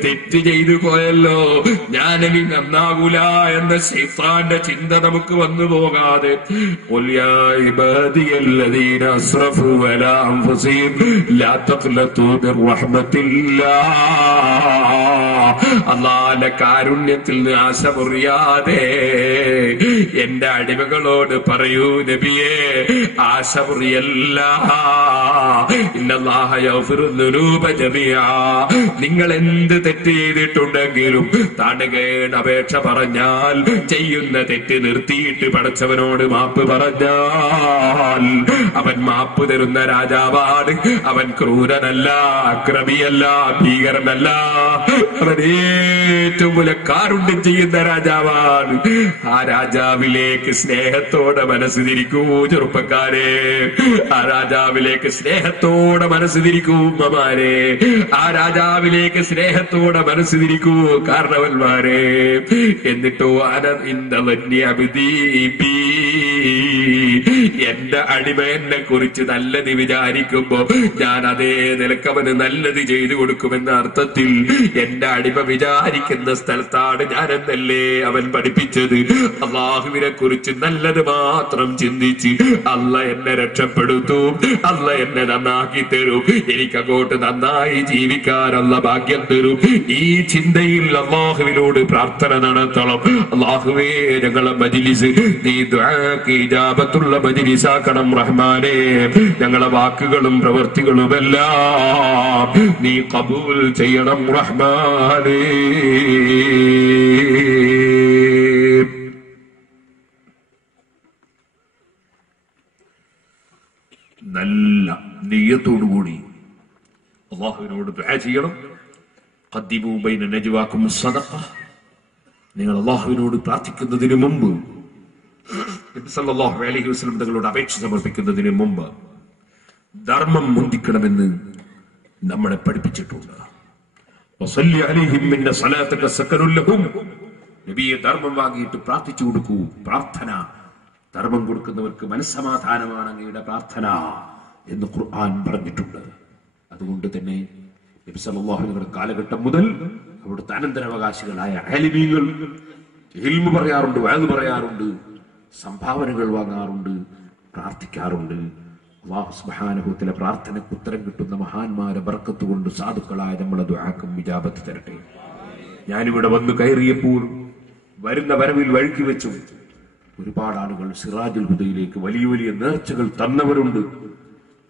തെറ്റ് ചെയ്തു പോയല്ലോ, ഞാനിനി നന്നാകൂല എന്ന ശൈത്താന്റെ ചിന്ത നമുക്ക് വന്നു പോകാതെ ഖുൽ യാ ഇബാദിയല്ലദീന അസ്റഫു അലാ അൻഫുസിഹിം ലാ തഖ്നതു മിർ റഹ്മത്തില്ലാഹ്. അല്ലാഹുവിന്റെ കാരുണ്യത്തിൽ നിന്ന് ആശമുറിയാതെ എന്റെ അടിമകളോട് പറയൂ നബിയേ, ആശമുറിയല്ല. ഇന്നല്ലാഹ യഗ്ഫിറു ദുനൂബ ജമീഅ. നിങ്ങൾ എന്ത് തെറ്റ് ചെയ്തിട്ടുണ്ടെങ്കിലും താണുകേട് അപേക്ഷ പറഞ്ഞാൽ, ചെയ്യുന്ന തെറ്റ് നിർത്തിയിട്ട് പടച്ചവനോട് മാപ്പ് പറഞ്ഞാൽ അവൻ മാപ്പ് തരുന്ന രാജാവാണ്. അവൻ ക്രൂരനല്ല, അക്രമിയല്ല, ഭീകരനല്ല. അവൻ ഏറ്റവും വലിയ കാരുണ്യം ചെയ്യുന്ന രാജാവാണ്. ആ രാജാവിലേക്ക് സ്നേഹത്തോടെ മനസ്സ് തിരിക്കൂ ചെറുപ്പക്കാരെ. ആ രാജാവിലേക്ക് സ്നേഹത്തോടെ മനസ്സ് തിരിക്കൂ ഉമ്മമാരെ. ആ രാജാവിലേക്ക് സ്നേഹത്തോടെ മനസ്സ് തിരിക്കൂ കാരണവന്മാരെ. എന്നിട്ടോ എന്റെ അടിമ എന്നെ കുറിച്ച് നല്ലത് വിചാരിക്കുമ്പോ ഞാൻ അതേ നിലക്കവന് നല്ലത് ചെയ്തു കൊടുക്കുമെന്ന അർത്ഥത്തിൽ എന്റെ അടിമ വിചാരിക്കുന്ന സ്ഥലത്താണ് ഞാനെന്നല്ലേ അവൻ പഠിപ്പിച്ചത്. അല്ലാഹുവിനെ കുറിച്ച് നല്ലത് മാത്രം ചിന്തിച്ച് അല്ല എന്നെ രക്ഷപ്പെടുത്തും, അല്ല എന്നെ നന്നാക്കി തരും, എനിക്കങ്ങോട്ട് നന്നായി ജീവിക്കാനുള്ള ഭാഗ്യം തരും. ഈ ചിന്തയിൽ അല്ലാഹുവിനോട് പ്രാർത്ഥന നടത്തണം. അല്ലാഹുവേ, ഞങ്ങളെ മജ്‌ലിസ് നീ ദുആക്ക് ഇജാബത്തുള്ള മജ്‌ലിസാക്കണം റഹ്മാനേ. ഞങ്ങളെ വാക്കുകളും പ്രവൃത്തികളുമെല്ലാം നീ ഖബൂൽ ചെയ്യണം റഹ്മാനേ. നല്ല നിയ്യത്തോടുകൂടി അല്ലാഹുവിനോട് ദുആ ചെയ്യണം. ഖദ്ദിമൂ ബൈന നജ്വാകും സദഖ. നിങ്ങൾ അല്ലാഹുവിനോട് പ്രാർത്ഥിക്കുന്നതിന് മുമ്പ്, നബി സല്ലല്ലാഹു അലൈഹി വസല്ലം തങ്ങളോട് അപേക്ഷ സമർപ്പിക്കുന്നതിന് മുമ്പ് ധർമ്മം മുന്തിക്കണമെന്ന് നമ്മളെ പഠിപ്പിച്ചിട്ടുണ്ട്. വസല്ലി അലൈഹിം മിന്ന സലാത്തക സകനുൽ ലഹും. നബിയെ ധർമ്മം വാങ്ങിയിട്ട് പ്രാർത്ഥിച്ചു കൊടുക്കൂ. പ്രാർത്ഥന ധർമ്മം കൊടുക്കുന്നവർക്ക് മനസ്സമാധാനമാണ് അങ്ങയുടെ പ്രാർത്ഥന എന്ന് ഖുർആൻ പറഞ്ഞിട്ടുണ്ട്. അതുകൊണ്ട് തന്നെ നബി സല്ലല്ലാഹു അലൈഹി വസല്ലം കാലഘട്ടം മുതൽ അവിടുത്തെ അനന്തരാവകാശികളായ ആലിമീങ്ങൾ ഇൽമു പറയാറുണ്ട്, വഅദ് പറയാറുണ്ട്, സംഭാവനകൾ വാങ്ങാറുണ്ട്, പ്രാർത്ഥിക്കാറുണ്ട്. അല്ലാഹു സുബ്ഹാനഹു വ തആല പ്രാർത്ഥനയ്ക്ക് ഉത്തരം കിട്ടുന്ന മഹാന്മാരെ ബർക്കത്ത് കൊണ്ട് സാധുക്കളായ നമ്മളെ ദുആക്കും ഇജാബത്ത് തരട്ടെ. ഞാനിവിടെ വന്ന് കയറിയപ്പോൾ വരുന്ന വരവിൽ വഴുക്കി വെച്ചു ഒരുപാട് ആളുകൾ സിറാജുൽ ഹുദയിലേക്ക് വലിയ വലിയ നേർച്ചകൾ തന്നവരുണ്ട്.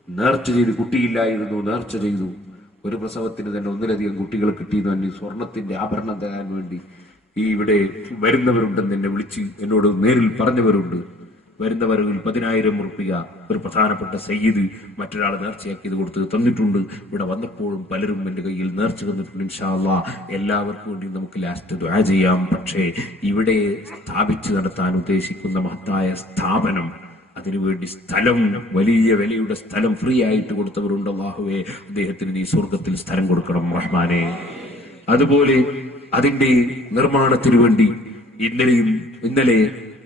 നേർച്ച ചെയ്ത് കുട്ടിയില്ലായിരുന്നു, നേർച്ച ചെയ്തു. ഒരു പ്രസവത്തിന് തന്നെ ഒന്നിലധികം കുട്ടികൾ കിട്ടിയെന്ന് തന്നെ സ്വർണത്തിന്റെ ആഭരണം തരാൻ വേണ്ടി ഈ ഇവിടെ വരുന്നവരുണ്ടെന്ന് എന്നെ വിളിച്ച് എന്നോട് നേരിൽ പറഞ്ഞവരുണ്ട്. വരുന്ന വരവിൽ 10,000 റുപ്യ ഒരു പ്രധാനപ്പെട്ട സയ്യിദ് മറ്റൊരാൾ നേർച്ചയാക്കിയത് കൊടുത്ത് തന്നിട്ടുണ്ട്. ഇവിടെ വന്നപ്പോഴും പലരും എന്റെ കയ്യിൽ നേർച്ച തന്നിട്ടുണ്ട്. ഇൻഷാ അല്ലാഹ് എല്ലാവർക്കും വേണ്ടി നമുക്ക് ലാസ്റ്റ് ദുആ ചെയ്യാം. പക്ഷേ ഇവിടെ സ്ഥാപിച്ചു നടത്താൻ ഉദ്ദേശിക്കുന്ന മഹത്തായ സ്ഥാപനം, അതിനുവേണ്ടി സ്ഥലം, വലിയ വിലയുടെ സ്ഥലം ഫ്രീ ആയിട്ട് കൊടുത്തവരുണ്ട്. അല്ലാഹുവേ, അദ്ദേഹത്തിന് നീ സ്വർഗത്തിൽ സ്ഥലം കൊടുക്കണം റഹ്മാനെ. അതുപോലെ അതിന്റെ നിർമ്മാണത്തിനു വേണ്ടി ഇന്നലെ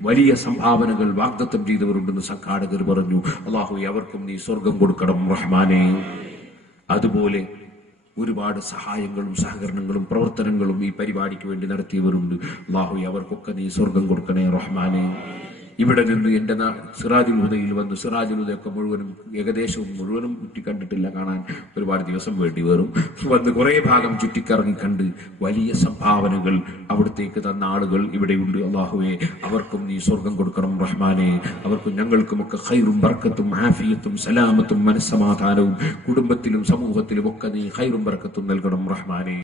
വലിയ സംഭാവനകൾ വാഗ്ദത്തം ചെയ്തവരുണ്ടെന്ന് സംഘാടകർ പറഞ്ഞു. അല്ലാഹുവേ, അവർക്കും നീ സ്വർഗം കൊടുക്കണം റഹ്മാനെ. അതുപോലെ ഒരുപാട് സഹായങ്ങളും സഹകരണങ്ങളും പ്രവർത്തനങ്ങളും ഈ പരിപാടിക്ക് വേണ്ടി നടത്തിയവരുണ്ട്. അല്ലാഹുവേ, അവർക്കൊക്കെ നീ സ്വർഗം കൊടുക്കണേ റഹ്മാനെ. ഇവിടെ നിന്ന് എന്റെ സിറാജുൽ ഹുദയിൽ വന്ന് സിറാജുൽ ഹുദയൊക്കെ മുഴുവനും ഏകദേശവും മുഴുവനും ചുറ്റിക്കണ്ടിട്ടില്ല, കാണാൻ ഒരുപാട് ദിവസം വേണ്ടി വരും. വന്ന് കുറെ ഭാഗം ചുറ്റിക്കറങ്ങി കണ്ട് വലിയ സംഭാവനകൾ അവിടത്തേക്ക് തന്ന ആളുകൾ ഇവിടെയുണ്ട്. അല്ലാഹുവേ, അവർക്കും നീ സ്വർഗം കൊടുക്കണം റഹ്മാനെ. അവർക്കും ഞങ്ങൾക്കുമൊക്കെ ഖൈറും ബർക്കത്തും ആഫിയത്തും സലാമത്തും മനസ്സമാധാനവും കുടുംബത്തിലും സമൂഹത്തിലും ഒക്കെ നീ ഖൈറും ബർക്കത്തും നൽകണം റഹ്മാനെ.